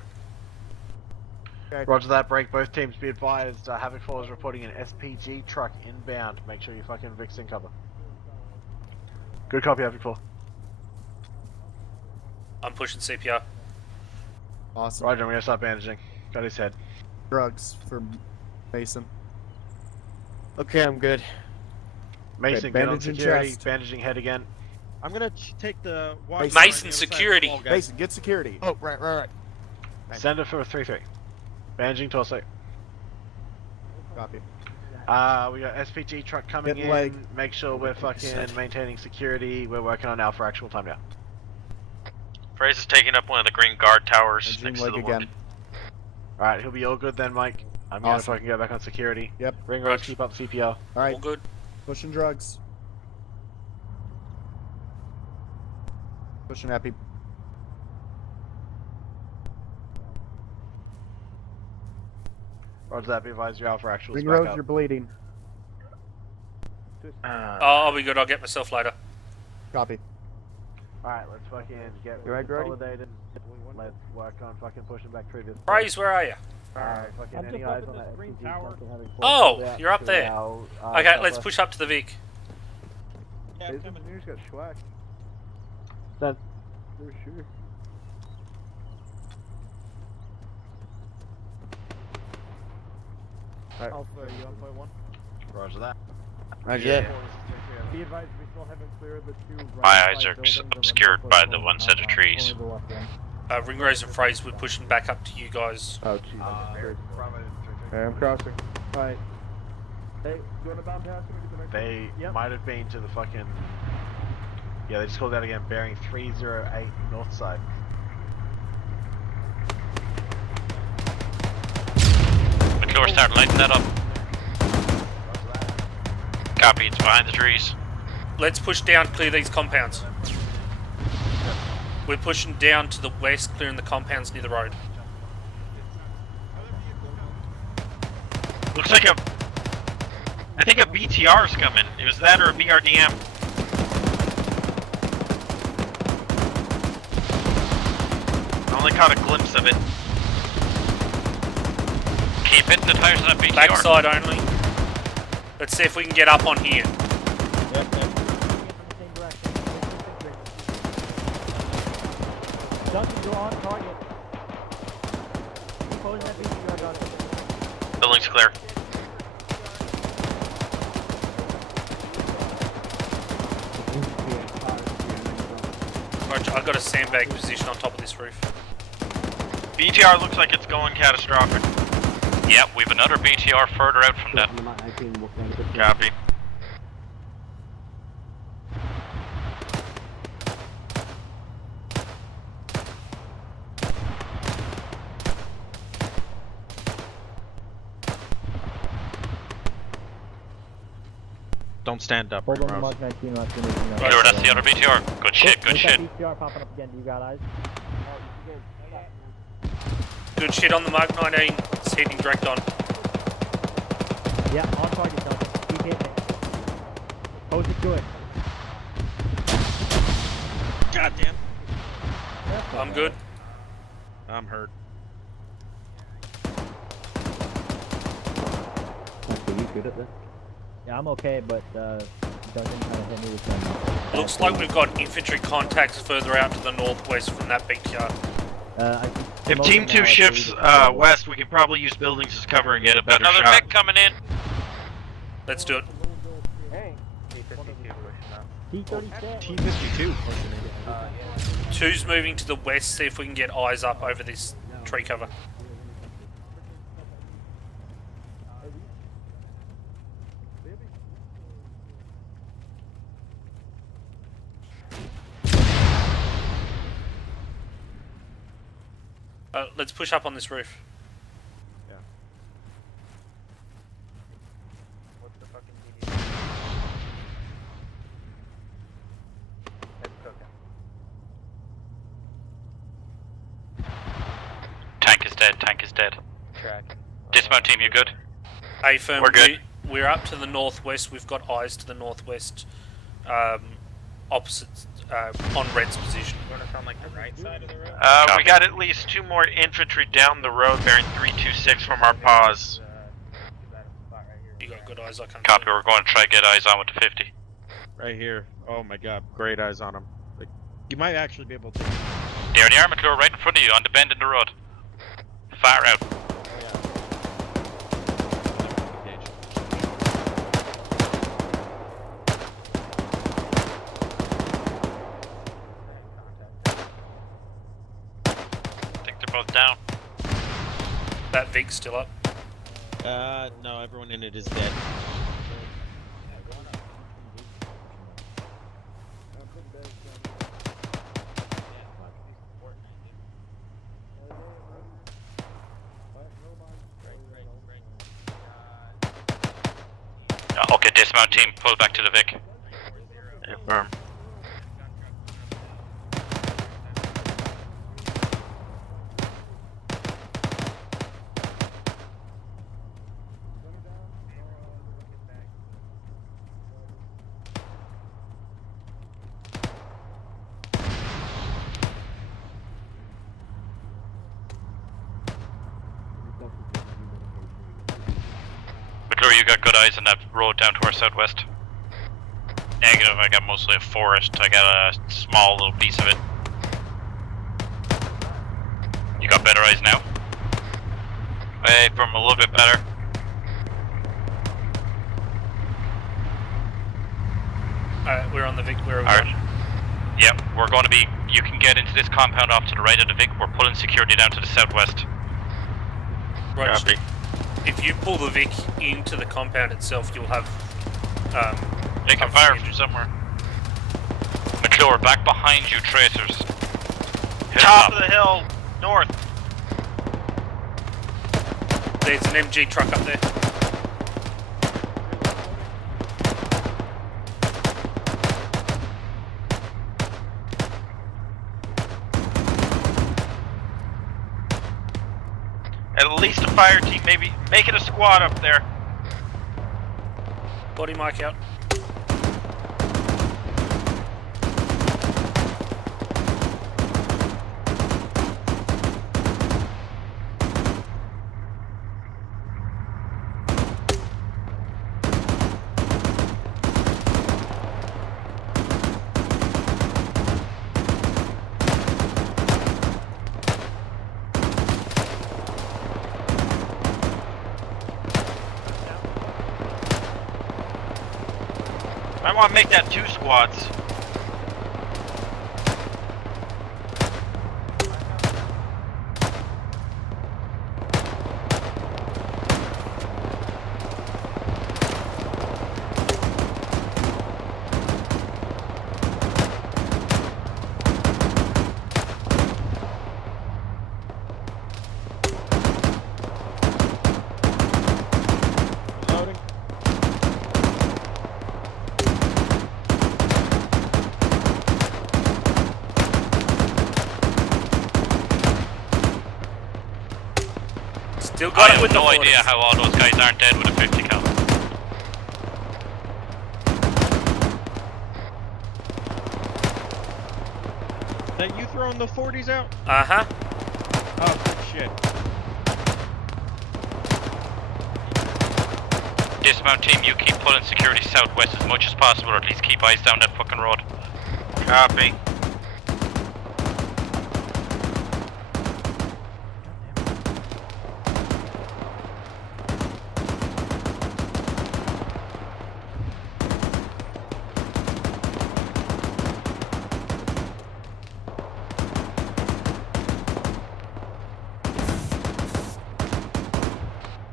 Okay. Roger that, break. Both teams be advised. Havoc 4 is reporting an SPG truck inbound. Make sure you fucking Vic's in cover. Good copy, Havoc 4. I'm pushing CPR. Awesome. Roger, I'm gonna start bandaging. Got his head. Drugs for Mason. Okay, I'm good. Mason, Okay, get on bandaging security. chest. Bandaging head again. I'm gonna take the watch. Mason, security. Wall, guys. Mason, get security. Oh, right. Send it for 3-3. Bandaging torso. Copy. We got SPG truck coming Get in. leg. Make sure we're fucking maintaining security. We're working on Alpha actual time now. Fraser's taking up one of the green guard towers Bandaging next to leg the again. wounded. Alright, he'll be all good then, Mike. I'm gonna Awesome. fucking go back on security. Yep. Ring roads, keep up CPR. All right. All good. Pushing drugs. Pushing happy. Roger that, be advised your Alpha actual Ring back roads, up. you're bleeding. Oh, I'll be good. I'll get myself later. Copy. Alright, let's fucking get You right, Grody? consolidated. Let's work on fucking pushing back through this. Praise, where are you? Fucking I'm any just eyes up on in that this green SPG tower. something having Oh, forced out you're up to there. our, Okay, let's southwest. push up to the Vic. Yeah, I'm coming. News got schwacked. Then For sure. Alpha, are you on point one? Roger that. Roger. Be advised, we still haven't cleared the two right My side eyes are buildings and obscured then by the the left one set of one. trees. Only the left one. Ringrose and Fraser, we're pushing back up to you guys. Oh, Jesus. Okay, I'm crossing. Alright. Hey, you want to bound pass? Can we get the next They one? might have been to the fucking. Yeah, they just called out again, bearing 308 north side. McClure, start lighting that up. Copy, it's behind the trees. Let's push down, clear these compounds. We're pushing down to the west, clearing the compounds near the road. Looks like I think a BTR's coming. It was that or a BRDM. I only caught a glimpse of it. Keep hitting the tires on that BTR. Backside only. Let's see if we can get up on here. Duncan, you're on target. Closing that BTR, Duncan. Building's clear. Roger, I've got a sandbag position on top of this roof. BTR looks like it's going catastrophic. Yep, we've another BTR further out from that. Copy. Don't stand up. Hold on to Ringrose. Mark 19 left. You're moving Sure, that's the other BTR. Good shit, good There's shit. that BTR popping up again. You got eyes? Good shit on the Mark 19. It's heading direct on. Yeah, on target, Duncan. Keep hitting it. Pose it good. God damn. I'm good. I'm hurt. You good at this? Yeah, I'm okay, but Duncan kind of hit me with some. Looks like we've got infantry contacts further out to the northwest from that BTR. If Team 2 shifts west, we can probably use buildings as cover and get a better Another shot. Vic coming in. Let's do it. T-32. Two's moving to the west, see if we can get eyes up over this tree cover. Let's push up on this roof. Yeah. What's the fucking video? Head's cooking. Tank is dead, tank is dead. Tracking. Dismount team, you good? A firm. We're good. We're up to the northwest. We've got eyes to the northwest, opposite on Red's position. Going from like the right side of the road? We got at least 2 more infantry down the road bearing 326 from our pause. You got good eyes. I can't. Copy, we're going to try to get eyes on with the 50. Right here. Oh my god, great eyes on him. Like, you might actually be able to. They're in the armor right in front of you on the bend in the road. Far out. I think they're both down. That Vig's still up. No, everyone in it is dead. Okay, dismount team, pull back to the Vic. Confirm. McClure, you got good eyes on that road down to our southwest? Negative, I got mostly a forest. I got a small little piece of it. You got better eyes now? Hey, from a little bit better. We're on the Vic. We're Alright. Yep, we're going to be. You can get into this compound off to the right of the Vic. We're pulling security down to the southwest. Right. Copy. If you pull the Vic into the compound itself, you'll have. They can fire from somewhere. McClure, back behind you, tracers. Top of the hill, north. There's an MG truck up there. At least a fire team, maybe make it a squad up there. Body mic out. I want to make that 2 squads. Loading. Still got I it with have no the idea how all those guys aren't dead with a 50 cal. That you throwing the 40s out? Uh-huh. Oh, good shit. Dismount team, you keep pulling security southwest as much as possible, or at least keep eyes down that fucking road. Copy.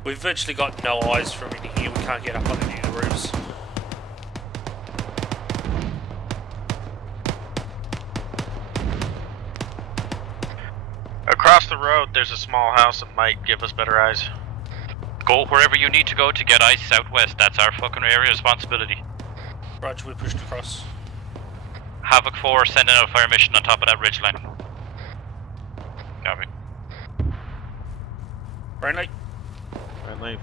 We've virtually got no eyes from in here. We can't get up on any of the roofs. Across the road, there's a small house that might give us better eyes. Go wherever you need to go to get eyes southwest. That's our fucking area responsibility. Roger, we pushed across. Havoc 4 sending out a fire mission on top of that ridge line. Copy. Friendly. Friendly.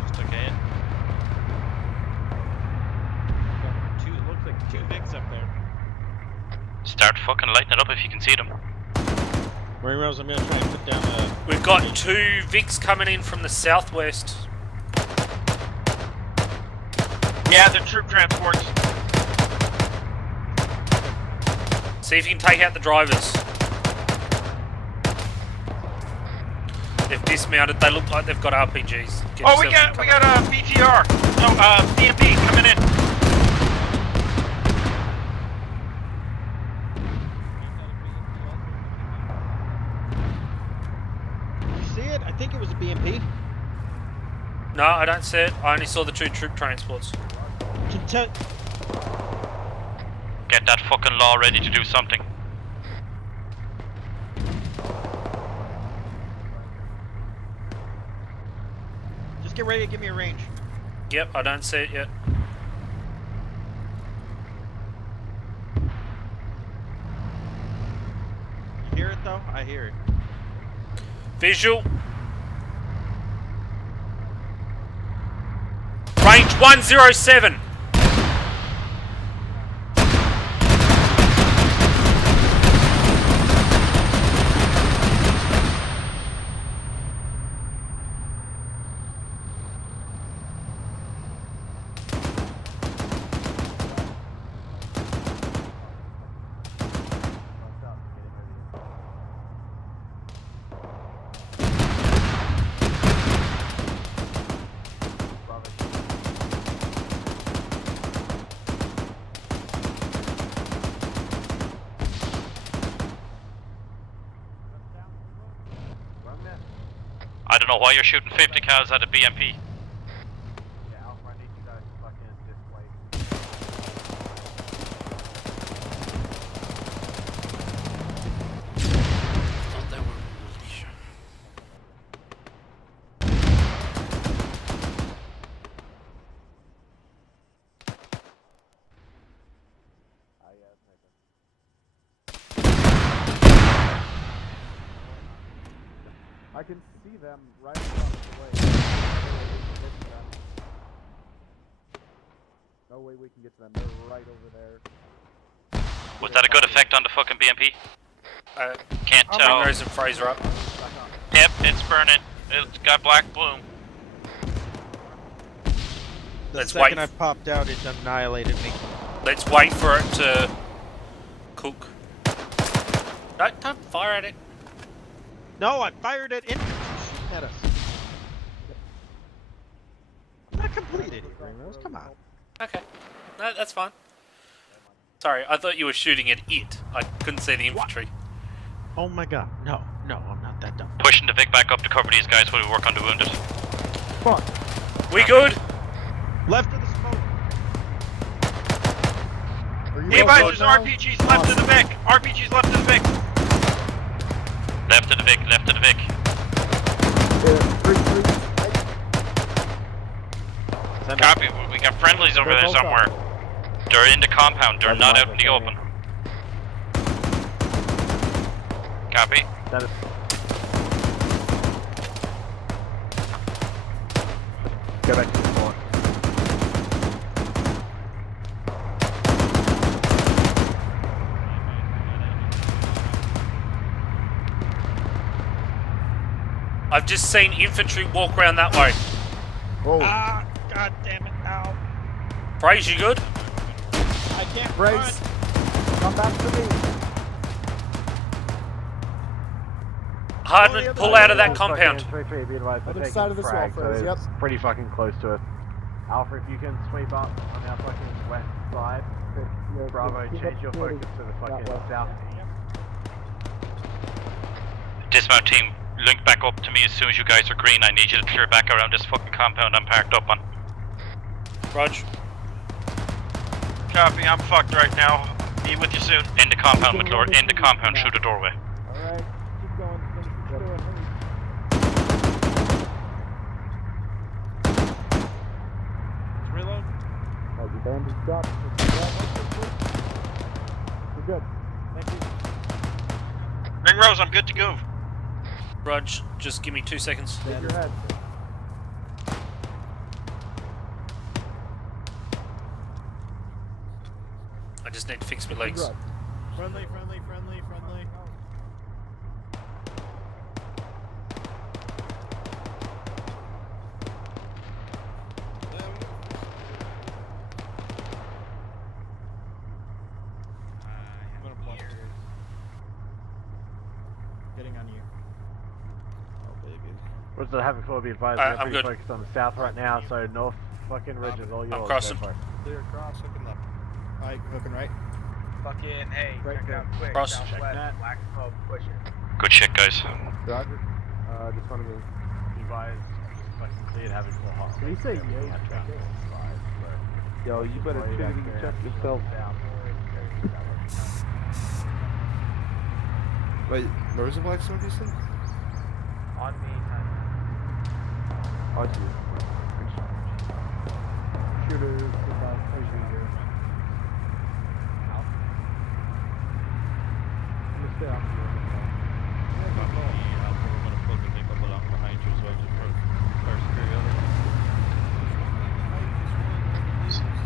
Just took in. It looks like 2 Vics up there. Start fucking lighting it up if you can see them. Ring Rose, I'm gonna try and put down a... We've got 2 Vics coming in from the southwest. Yeah, they're troop transports. See if you can take out the drivers. They've dismounted. They look like they've got RPGs. Get We yourself got a BTR. No, BMP coming in. You see it? I think it was a BMP. No, I don't see it. I only saw the 2 troop transports. Get that fucking law ready to do something. Just get ready to give me a range. Yep, I don't see it yet. You hear it though? I hear it. Visual. Range 107. I don't know why you're shooting 50 cals at a BMP. I can see them right across the way. No way we can get to them. They're right over there. Was that a good effect on the fucking BMP? Can't tell. Ringers and Fraser up. Yep, it's burning. It's got black bloom. The second I popped out, it annihilated me. Let's wait for it to cook. Don't fire at it. No, I fired at infantry shooting at us. I'm not completed, Ring Rose. Come on. Okay. No, that's fine. Sorry, I thought you were shooting at it. I couldn't see the infantry. Oh my god. No, I'm not that dumb. Pushing the Vic back up to cover these guys while we work on the wounded. Come on. We good? Left of the smoke. Be advised, there's RPGs left of the Vic. RPGs left of the Vic. Left of the Vic, left of the Vic. Copy, we got friendlies over there somewhere. They're in the compound, they're not out in the open. Copy. Go back to the spot. I've just seen infantry walk around that way. Oh. Ah, god damn it, ow. Braze, you good? I can't Brace. run. Come back to me. Hardman, pull out of that compound. Other side of this wall, Froze, yep. Pretty fucking close to us. Alpha, if you can sweep up on our fucking west side. Bravo, change your focus to the fucking southeast. Dismount team, link back up to me as soon as you guys are green. I need you to clear back around this fucking compound I'm parked up on. Rog. Copy, I'm fucked right now. Be with you soon. In the compound, McClure. In the compound, through the doorway. Alright, keep going. Keep doing it. Let's reload. Oh, the bandage dropped. We're good. Thank you. Ring Rose, I'm good to go. Rog, just give me 2 seconds. Take your head. I just need to fix my legs. Friendly, friendly, friendly, friendly. Getting on you. What's the Havoc 4 be advised? I'm We're pretty good. focused on the south right now, so north fucking ridge is all yours. I'm crossing. Go for it. Clear across, hooking left. Alright, hooking right. Fucking, hey, Right check there. out quick. Cross. Southwest, Check that. black smoke, push it. Good shit, guys. Roger. Just want to move. Be advised, just fucking cleared Havoc 4 hot. Can you say yay? Yo, you better trinity check yourself. Wait, where was the black smoke you said? On me, I see. Shooters, here. I'm gonna stay off the road. We're gonna fucking keep up along behind you as well, just for superiority.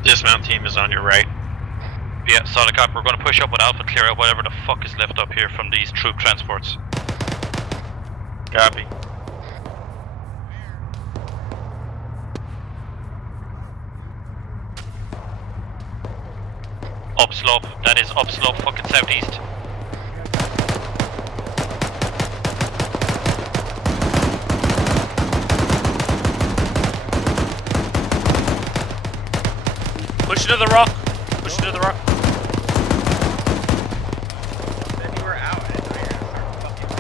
Dismount team is on your right. Yeah, solid cop. We're going to push up with Alpha, clear out whatever the fuck is left up here from these troop transports. Copy. Upslope. That is upslope, fucking southeast. Push it to the rock. Push it to the rock. Then you were out, and now you're gonna start fucking.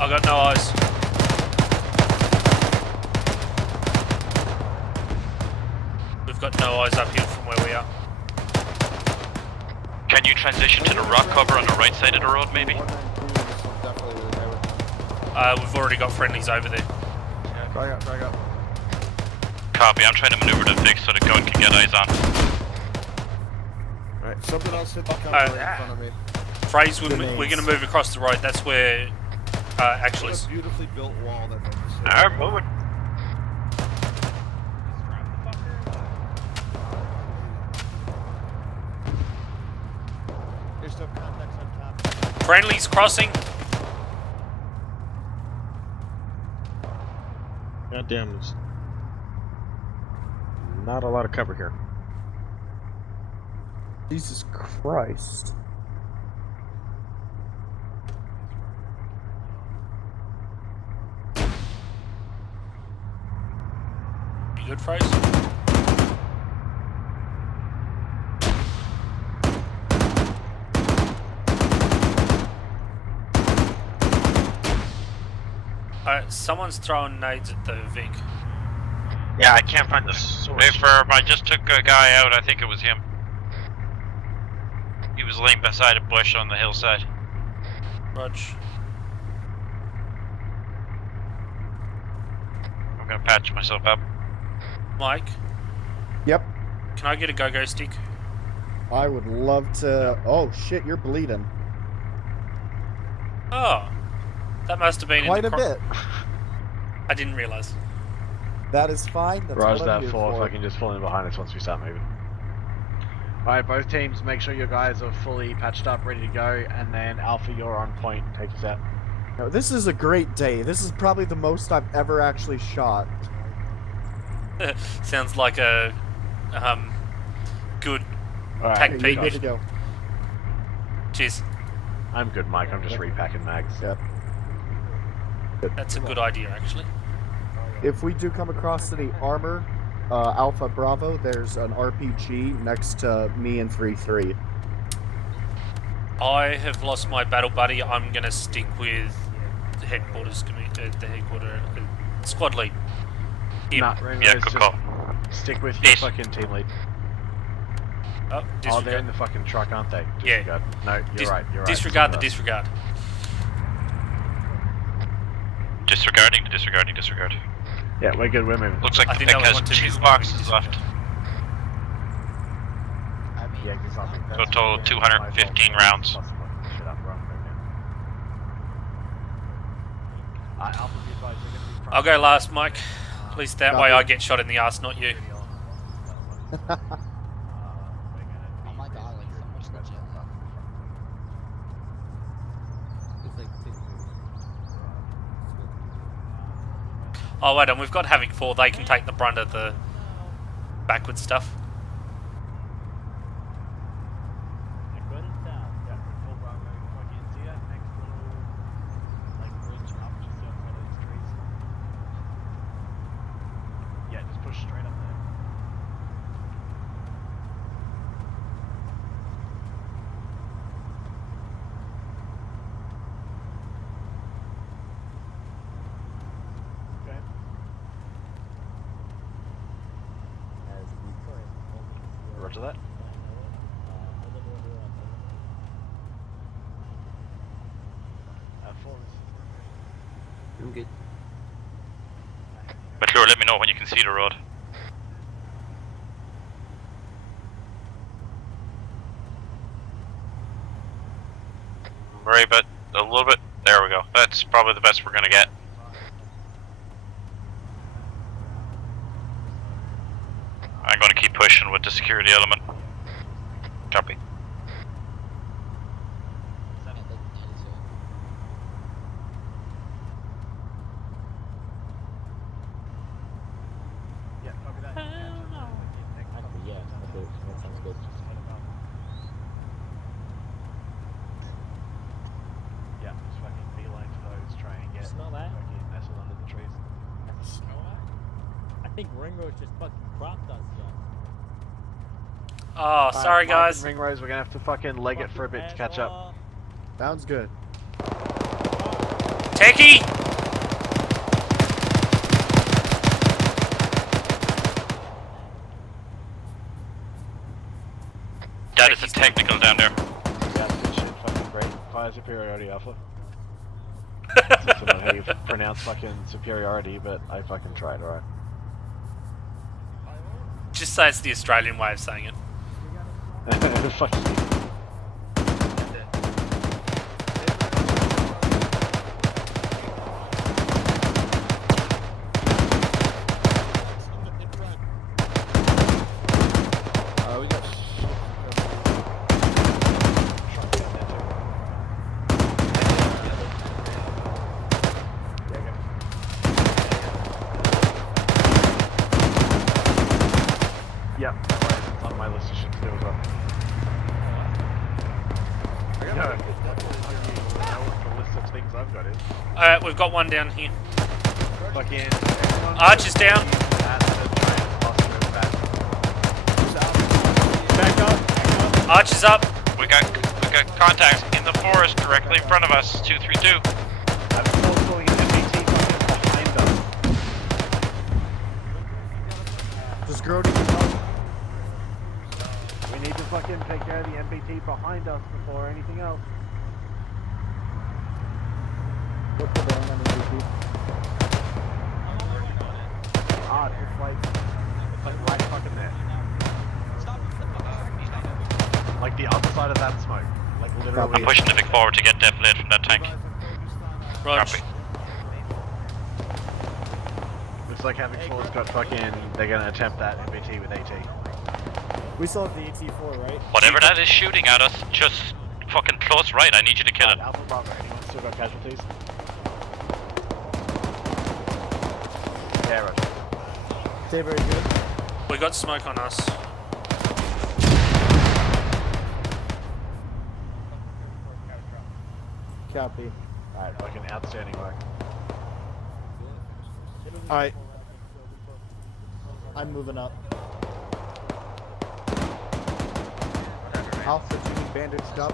I got no eyes. We've got no eyes up here from where we are. Can you transition to the rock cover on the right side of the road, maybe? We've already got friendlies over there. Drag up. Copy. I'm trying to maneuver the Vic so the gun can get eyes on. Alright, something else hit the cover Alright. right in front of me. Phrase, we're going to move across the road. That's where, actually. What a beautifully built wall that Alright, moving. There's no contacts on top. Friendlies crossing. God damn, there's not a lot of cover here. Jesus Christ. You good, Phrase? Someone's throwing nades at the Vic. Yeah, I can't find the source. Hey, firm, I just took a guy out. I think it was him. He was laying beside a bush on the hillside. Rog. I'm gonna patch myself up. Mike? Yep. Can I get a go-go stick? I would love to. Oh shit, you're bleeding. Oh. That must have been Quite in the a bit. I didn't realise. That is fine. That's Raj what I'm that here 4 if for. I can just fall in behind us once we start moving. Alright, both teams, make sure your guys are fully patched up, ready to go, and then Alpha, you're on point. Take us out. No, this is a great day. This is probably the most I've ever actually shot. Sounds like a good Alright, tactic. Good to go. Cheers. I'm good, Mike. I'm just repacking mags. Yep. That's a good idea, actually. If we do come across any armor, Alpha Bravo, there's an RPG next to me and 3-3. I have lost my battle buddy. I'm gonna stick with the headquarters squad lead. Him. Nah, Yeah, good call. Stick with your fucking team lead. Oh, they're in the fucking truck, aren't they? Yeah. Disregard. No, you're right. You're right. Disregard the disregard. Disregarding. Yeah, we're good. We're moving. Looks like I the think Vic that was has one too 2 many boxes left. Yeah, copy. So a total of 215 rounds. Shut up, wrong. Alpha, be advised, we're gonna be front. I'll go last, Mike. At least that way I get shot in the ass, not you. Oh my god, like so much legit. It's like Oh wait, and we've got Havoc 4. They can take the brunt of the backward stuff. Yeah, just push straight up there. Okay. Roger that. I'm good. McClure, let me know when you can see the road. Right, but a little bit. There we go. That's probably the best we're gonna get. I'm gonna keep pushing with the security element. Copy. Yeah, copy that. Yeah, that sounds good. Yeah, just fucking beeline for those, try and get Smell that? fucking nestled under the trees. I think Ringro's just fucking cropped us, John. Oh, sorry guys. Ring Rose, we're gonna have to fucking leg it for a bit to catch up. Sounds good. Techie! That is a technical down there. Yeah, good shit, fucking great. Fire superiority, Alpha. I don't know how you pronounce fucking superiority, but I fucking tried, alright. Just say it's the Australian way of saying it. Fuck you. We got Yep, no worries, it's on my list of shit to do as well. I got no, what the list of things I've got is. Alright, we've got one down here. Fucking Arch is down. Back up. Arch is up. We got contacts in the forest directly in front of us. 232. I'm still calling an MBT fucking behind us. Does Grody get help? We need to fucking take care of the MBT behind us before anything else. What's the bang on the MVP? It's like right fucking there. Like the other side of that smoke. Like literally. I'm pushing the Vic forward to get deflated from that tank. Roger. Copy. Looks like Havoc 4's got fucking. They're gonna attempt that MBT with AT. We still have the AT4, right? Whatever that is shooting at us, just fucking close right. I need you to kill it. Alpha Bravo, anyone still got casualties? Yeah, Roger. Stay very good. We got smoke on us. Copy. Alright, fucking outstanding work. Alright. I'm moving up. Alpha, do you need bandaged up?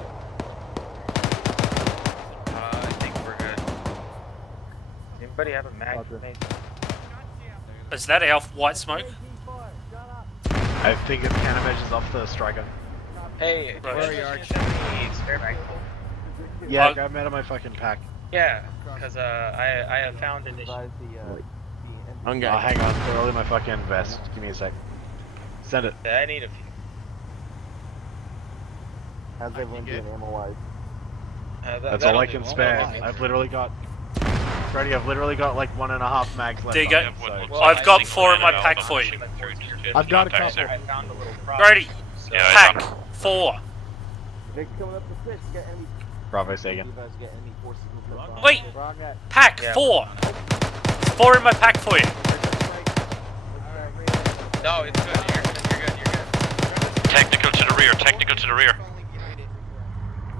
I think we're good. Does anybody have a mag? Is that Alf white smoke? I think it's countermeasures off the striker. Hey, Right. where are you, Arch? Any spare mag? Yeah, grab him out of my fucking pack. Yeah, because I have found an issue. Oh, hang on, they're all in my fucking vest. Give me a sec. Send it. I need a few. How's everyone doing ammo-wise? That's all I can spare. I've literally got... Freddy, I've literally got like 1.5 mags left. There you go. on it, so- I've got 4 in my pack for you. I've got a couple. I found a little problem. Brady, Yeah, I pack got 4. Vic coming up the switch. Get enemy. Bravo, Sagan. You guys get enemy forces moving up. Wait, Wrong guy. pack 4. 4 in my pack for you. No, it's good. You're good. Technical to the rear, technical to the rear.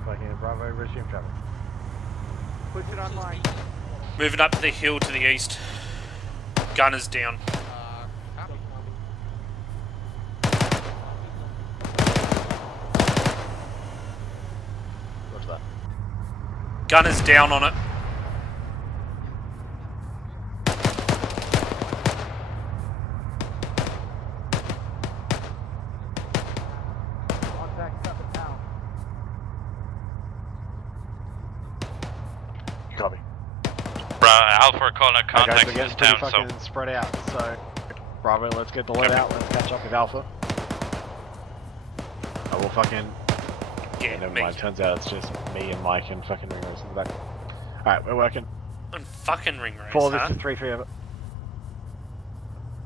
Fucking Bravo, resume travel. Push it online. Moving up the hill to the east. Gunners down. What's that? Gunners down on it. Contact up in town. Copy. Alpha are calling out Hey guys, contacts we're in getting this pretty town, so fucking spread out, so... Bravo, let's get the load out, let's catch up with Alpha. I will fucking... Yeah, never me. mind, turns out it's just me and Mike and fucking Ringers in the back. Alright, we're working. And fucking ring race, 4, this huh? is 3-3 over.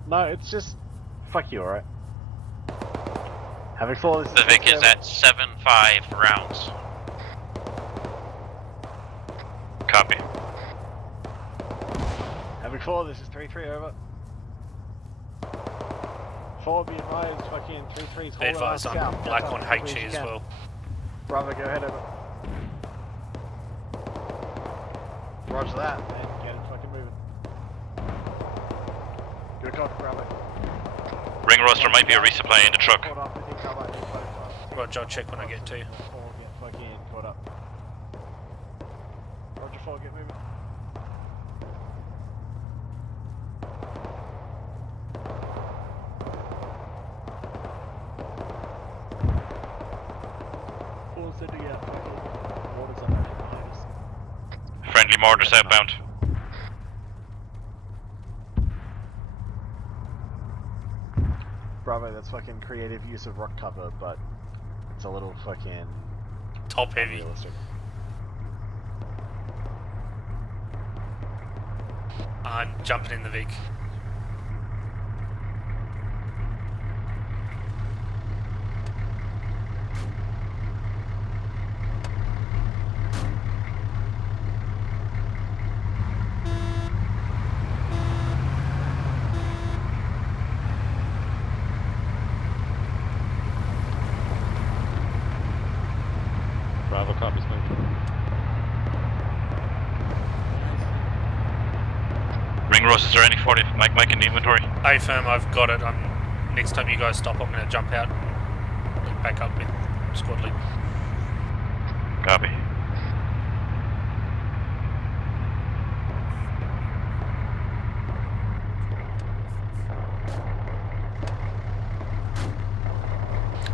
No, it's just... Fuck you, alright? Havoc 4, this is the Vic 3-3 is over. at 7-5 rounds. Copy. Havoc 4, this is 3-3 over. 4, be advised, fucking 3-3's Be holding advised, us I'm south. black Catch on up as quickly HE you as can. well. Bravo, go ahead over. Roger that, man. Get it fucking moving. Good copy, Bravo. Ring roster might be a resupply in the truck. Caught up, I think I might be close to us. Roger, I'll check when I get to you. 4, get fucking caught up. Roger 4, get moving. Four sending out fucking waters on that behind us. Friendly mortars outbound. Bravo, that's fucking creative use of rock cover, but it's a little fucking Top heavy. realistic. I'm jumping in the Vic. Bravo copies, moving. Ring roster, is there any 40 Mike in the inventory? Hey firm, I've got it. Next time you guys stop, I'm going to jump out. Link back up with squad lead. Copy.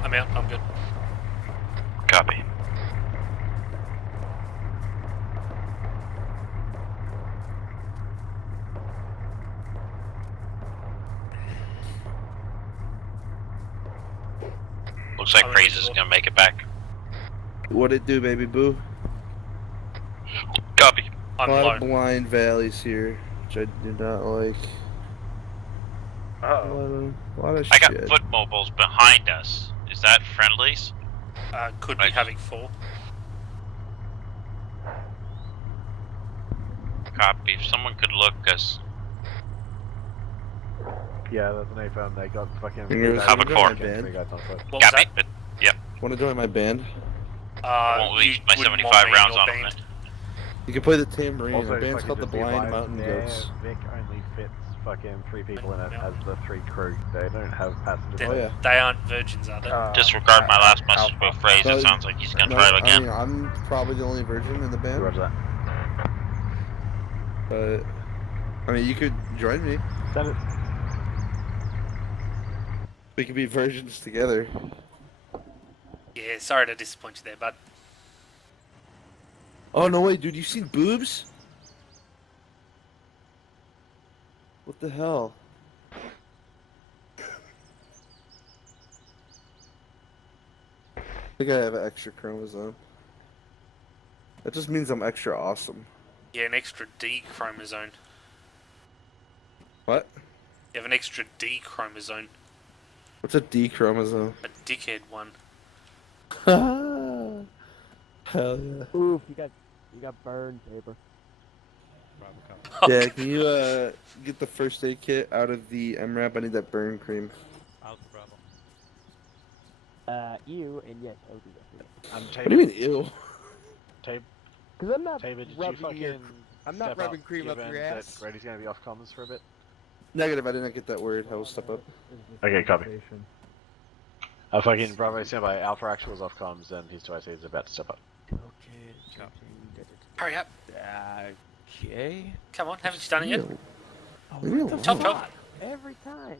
I'm out, I'm good. Copy. Looks like Praise is gonna make it back. What it do, baby boo? Copy. I'm a lot low. of blind valleys here, which I do not like. Uh-oh. A lot of I got shit. foot mobiles behind us. Is that friendlies? Could be Havoc 4. Copy. If someone could look us. Yeah, that's an A-firm. They got fucking... Fingers Havoc join 4. my band. What was Copy. that? Yep. Want to join my band? Won't You reach my wouldn't 75 mind rounds rounds your on band. it. You can play the Tambourine. Also, Our band's fucking called the just be Blind advised, Mountain their Goats. Vic only fits fucking 3 people in it as the 3 crew. They don't have passengers. They aren't virgins, are they? Disregard my last message about phrase. It sounds like he's gonna try it I again. mean, I'm probably the only virgin in the band. Roger that. But I mean, you could join me. Send it. We could be virgins together. Yeah, sorry to disappoint you there, bud. Oh no way, dude! You seen boobs? What the hell? I think I have an extra chromosome. That just means I'm extra awesome. Yeah, an extra D chromosome. What? You have an extra D chromosome. What's a D chromosome? A dickhead one. Hell yeah. Oof, you got burned, paper. Yeah, can you get the first aid kit out of the MRAP? I need that burn cream. Alpha Bravo. You and yes, I'll do that. What do you mean, ew? Because I'm not Tabor, did you rubbing fucking your, I'm not step rubbing up cream up given your that ass. Grady's gonna be off comms for a bit? Negative, I didn't get that word. I will step up. Okay, copy. Fucking Bravo standby. Alpha Actual is off comms and his 2IC is about to step up. Hurry up. Okay. Come on, haven't you done it yet? What the Chop, chop. fuck? Every time.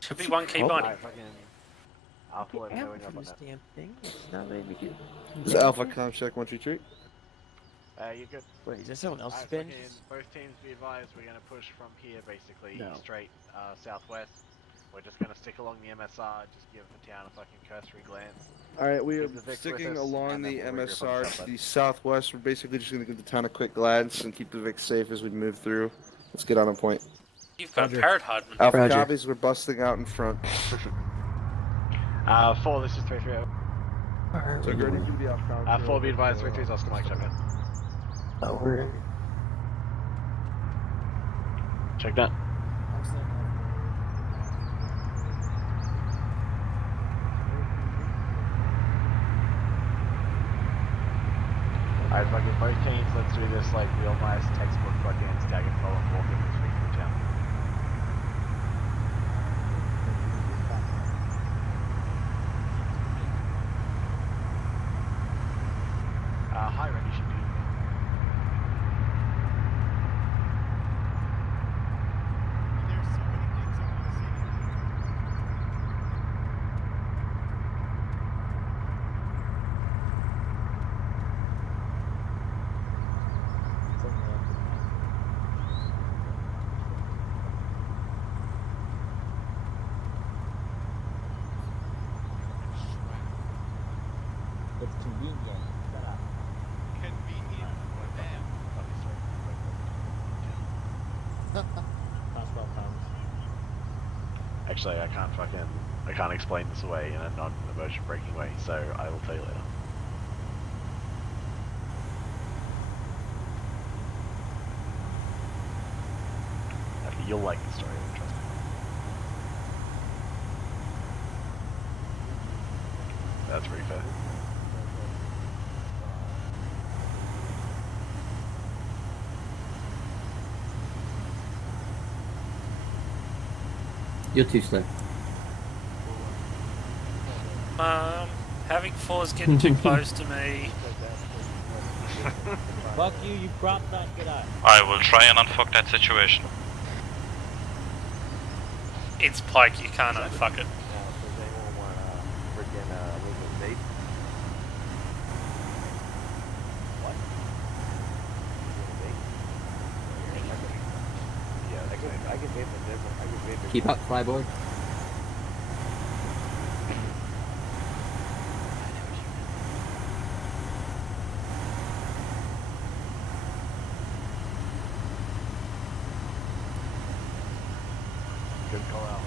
Should be one key binding. Alpha, let me know when you're up on this that. damn thing. It's not letting me get. This is Alpha Com check 123. You're good. Wait, is there someone else Alright, been? fucking both teams be advised, we're gonna push from here basically No. straight southwest. We're just gonna stick along the MSR, just give the town a fucking cursory glance. Alright, we are Keep the Vic with sticking us, along and the then we'll regroup on MSR the to south the southwest. We're basically just going to give the town a quick glance and keep the Vic safe as we move through. Let's get on a point. You've got a parrot hardman. Alpha copies, we're busting out in front. 4, this is 330. So Grady, you be off count. 4, be advised, 33 is Oscar Mike, check that. Oh, we're. Check that. Alright, fucking both teams, let's do this like real nice textbook fucking staggered flow and walk in between the town. Hi, Randy, should be. It's convenient. Shut up. Convenient for them. Cost 12 pounds. Actually, I can't explain this away in a non-emotion breaking way, so I will tell you later. Okay, you'll like the story, trust me. That's pretty fair. You're too slow. Havoc 4's getting too close to me. Fuck you, you crop nut, get out. I will try and unfuck that situation. It's Pike, you can't unfuck it. Keep up, Flyboy. Good call out.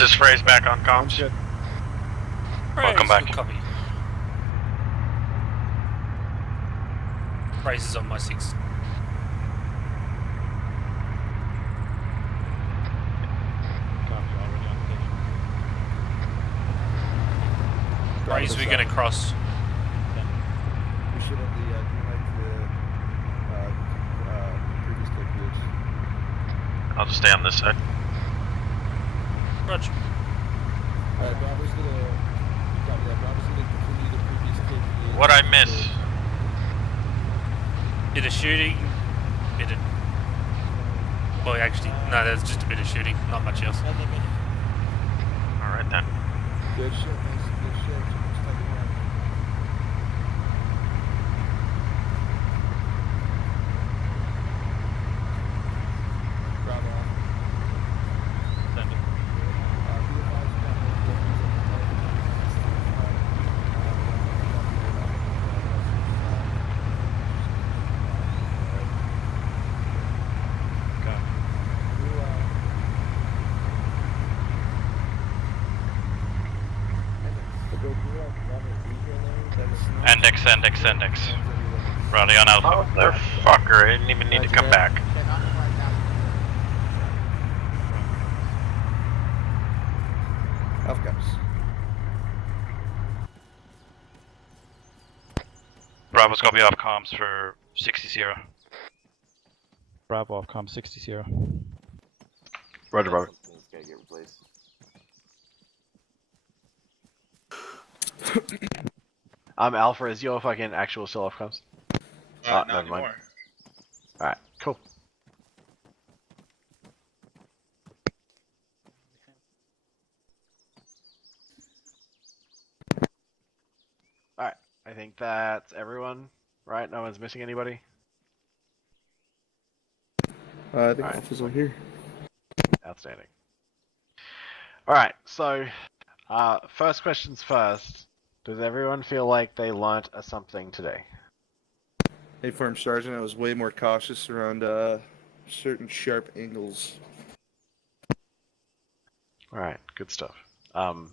This is Phrase back on comms. Welcome back. Copy. Phrase is on my 6. Phrase, we're gonna cross. We should have the previous KPH. I'll just stay on this side. Roger. Alright, Bravo's gonna continue the previous KPH. What'd I miss? Bit of shooting. Bit of. Well, actually, no, there's just a bit of shooting, not much else. Alright then. Good shit, man. Good shit. Just take it around. Bravo. Send it. Index. Rally on Alpha. Motherfucker, I didn't even need to come back. Alpha comes. Bravo's gonna be off comms for 60-0. Bravo off comm 60-0. Roger, Robert. It's gotta get replaced. Alpha, is your fucking actual still off comms? Not never anymore. mind. Alright, cool. Alright, I think that's everyone, right? No one's missing anybody? I think Alpha's on here. Outstanding. Alright, so, first questions first. Does everyone feel like they learnt something today? Hey, Farm Sergeant, I was way more cautious around certain sharp angles. Alright, good stuff. When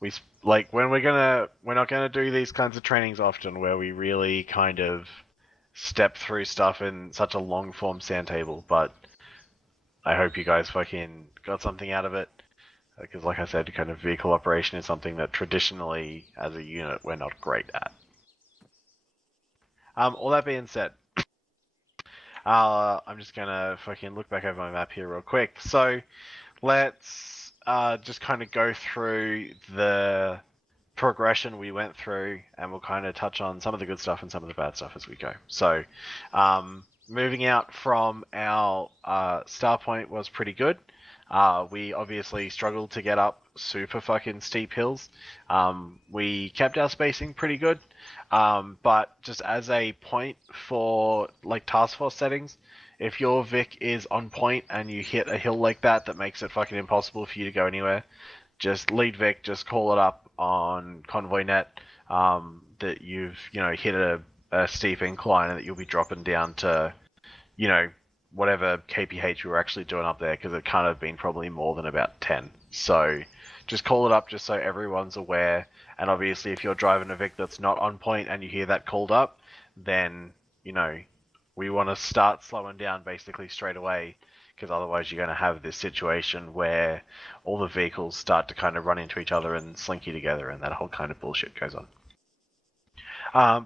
we're not gonna do these kinds of trainings often where we really kind of step through stuff in such a long form sand table, but I hope you guys fucking got something out of it. Because like I said, kind of vehicle operation is something that traditionally, as a unit, we're not great at. All that being said, I'm just gonna fucking look back over my map here real quick. So, let's just kind of go through the progression we went through, and we'll kind of touch on some of the good stuff and some of the bad stuff as we go. So, moving out from our star point was pretty good. We obviously struggled to get up super fucking steep hills. We kept our spacing pretty good, but just as a point for like task force settings, if your Vic is on point and you hit a hill like that makes it fucking impossible for you to go anywhere, just lead Vic, just call it up on convoy net that you've hit a steep incline and that you'll be dropping down to whatever KPH we were actually doing up there, because it can't have been probably more than about 10. So just call it up just so everyone's aware. And obviously if you're driving a Vic that's not on point and you hear that called up, then, we want to start slowing down basically straight away, because otherwise you're going to have this situation where all the vehicles start to kind of run into each other and slinky together, and that whole kind of bullshit goes on.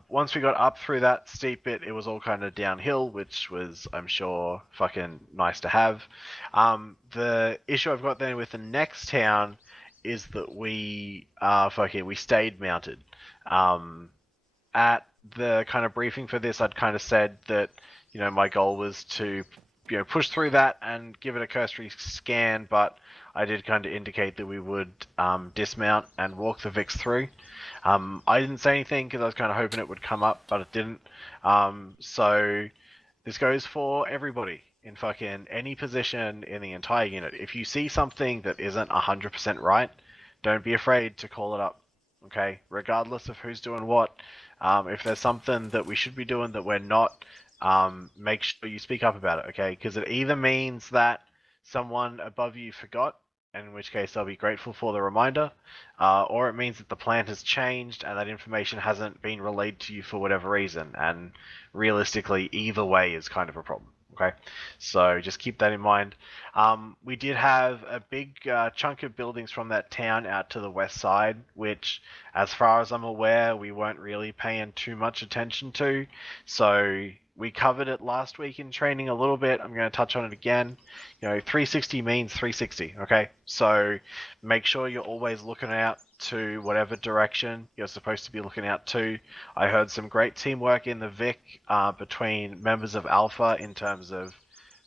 Once we got up through that steep bit, it was all kind of downhill, which was, I'm sure, fucking nice to have. The issue I've got then with the next town is that we stayed mounted. At the kind of briefing for this, I'd kind of said that, my goal was to, push through that and give it a cursory scan, but I did kind of indicate that we would dismount and walk the Vics through. I didn't say anything because I was kind of hoping it would come up, but it didn't. So this goes for everybody in fucking any position in the entire unit. If you see something that isn't 100% right, don't be afraid to call it up, okay? Regardless of who's doing what. If there's something that we should be doing that we're not, make sure you speak up about it, okay? Because it either means that someone above you forgot, in which case they'll be grateful for the reminder, or it means that the plan has changed and that information hasn't been relayed to you for whatever reason, and realistically, either way is kind of a problem. Okay, so just keep that in mind. We did have a big chunk of buildings from that town out to the west side, which, as far as I'm aware, we weren't really paying too much attention to. So we covered it last week in training a little bit. I'm going to touch on it again. 360 means 360, okay? So make sure you're always looking out to whatever direction you're supposed to be looking out to. I heard some great teamwork in the Vic between members of Alpha in terms of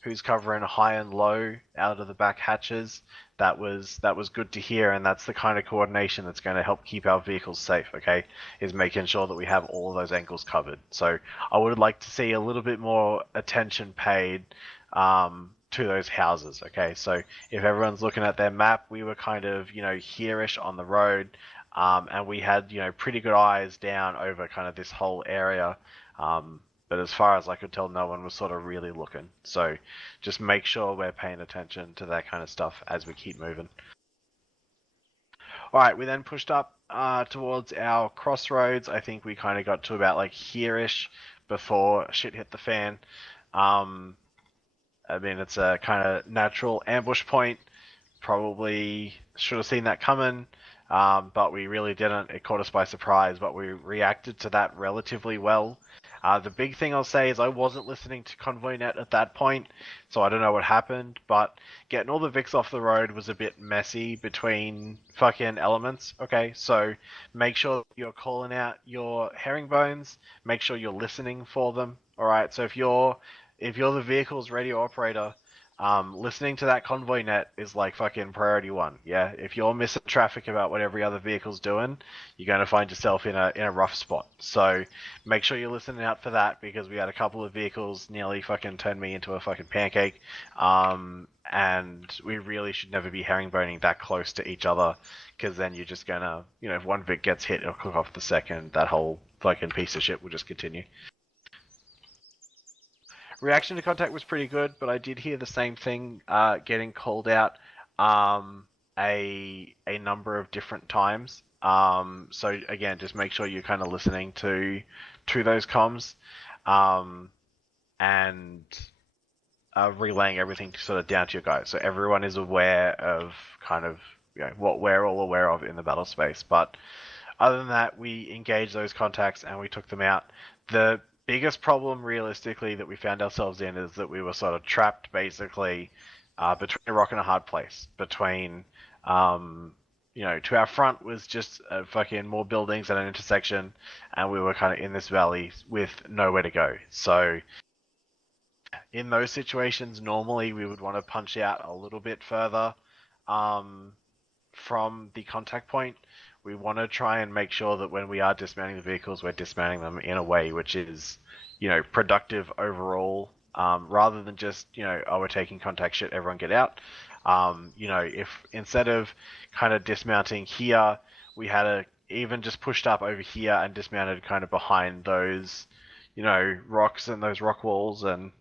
who's covering high and low out of the back hatches. That was good to hear, and that's the kind of coordination that's going to help keep our vehicles safe, okay? Is making sure that we have all of those angles covered. So I would like to see a little bit more attention paid to those houses, okay? So if everyone's looking at their map, we were kind of, here-ish on the road, and we had, pretty good eyes down over kind of this whole area. But as far as I could tell, no one was sort of really looking. So just make sure we're paying attention to that kind of stuff as we keep moving. All right, we then pushed up towards our crossroads. I think we kind of got to about like here-ish before shit hit the fan. I mean, it's a kind of natural ambush point. Probably should have seen that coming, but we really didn't. It caught us by surprise, but we reacted to that relatively well. The big thing I'll say is I wasn't listening to Convoy Net at that point, so I don't know what happened, but getting all the Vics off the road was a bit messy between fucking elements, okay? So make sure you're calling out your herringbones, make sure you're listening for them, alright? So if you're the vehicle's radio operator, listening to that convoy net is like fucking priority one. Yeah, if you're missing traffic about what every other vehicle's doing, you're going to find yourself in a rough spot. So make sure you're listening out for that, because we had a couple of vehicles nearly fucking turn me into a fucking pancake. And we really should never be herringboning that close to each other, because then you're just gonna, if one Vic gets hit, it'll cook off the second. That whole fucking piece of shit will just continue. Reaction to contact was pretty good, but I did hear the same thing getting called out a number of different times. So again, just make sure you're kind of listening to those comms and relaying everything sort of down to your guys, so everyone is aware of kind of what we're all aware of in the battle space. But other than that, we engaged those contacts and we took them out. The biggest problem realistically that we found ourselves in is that we were sort of trapped basically between a rock and a hard place. Between to our front was just fucking more buildings at an intersection, and we were kind of in this valley with nowhere to go. So in those situations, normally we would want to punch out a little bit further from the contact point. We want to try and make sure that when we are dismounting the vehicles, we're dismounting them in a way which is, productive overall, rather than just, we're taking contact, shit, everyone get out. If instead of kind of dismounting here, we had even just pushed up over here and dismounted kind of behind those, rocks and those rock walls and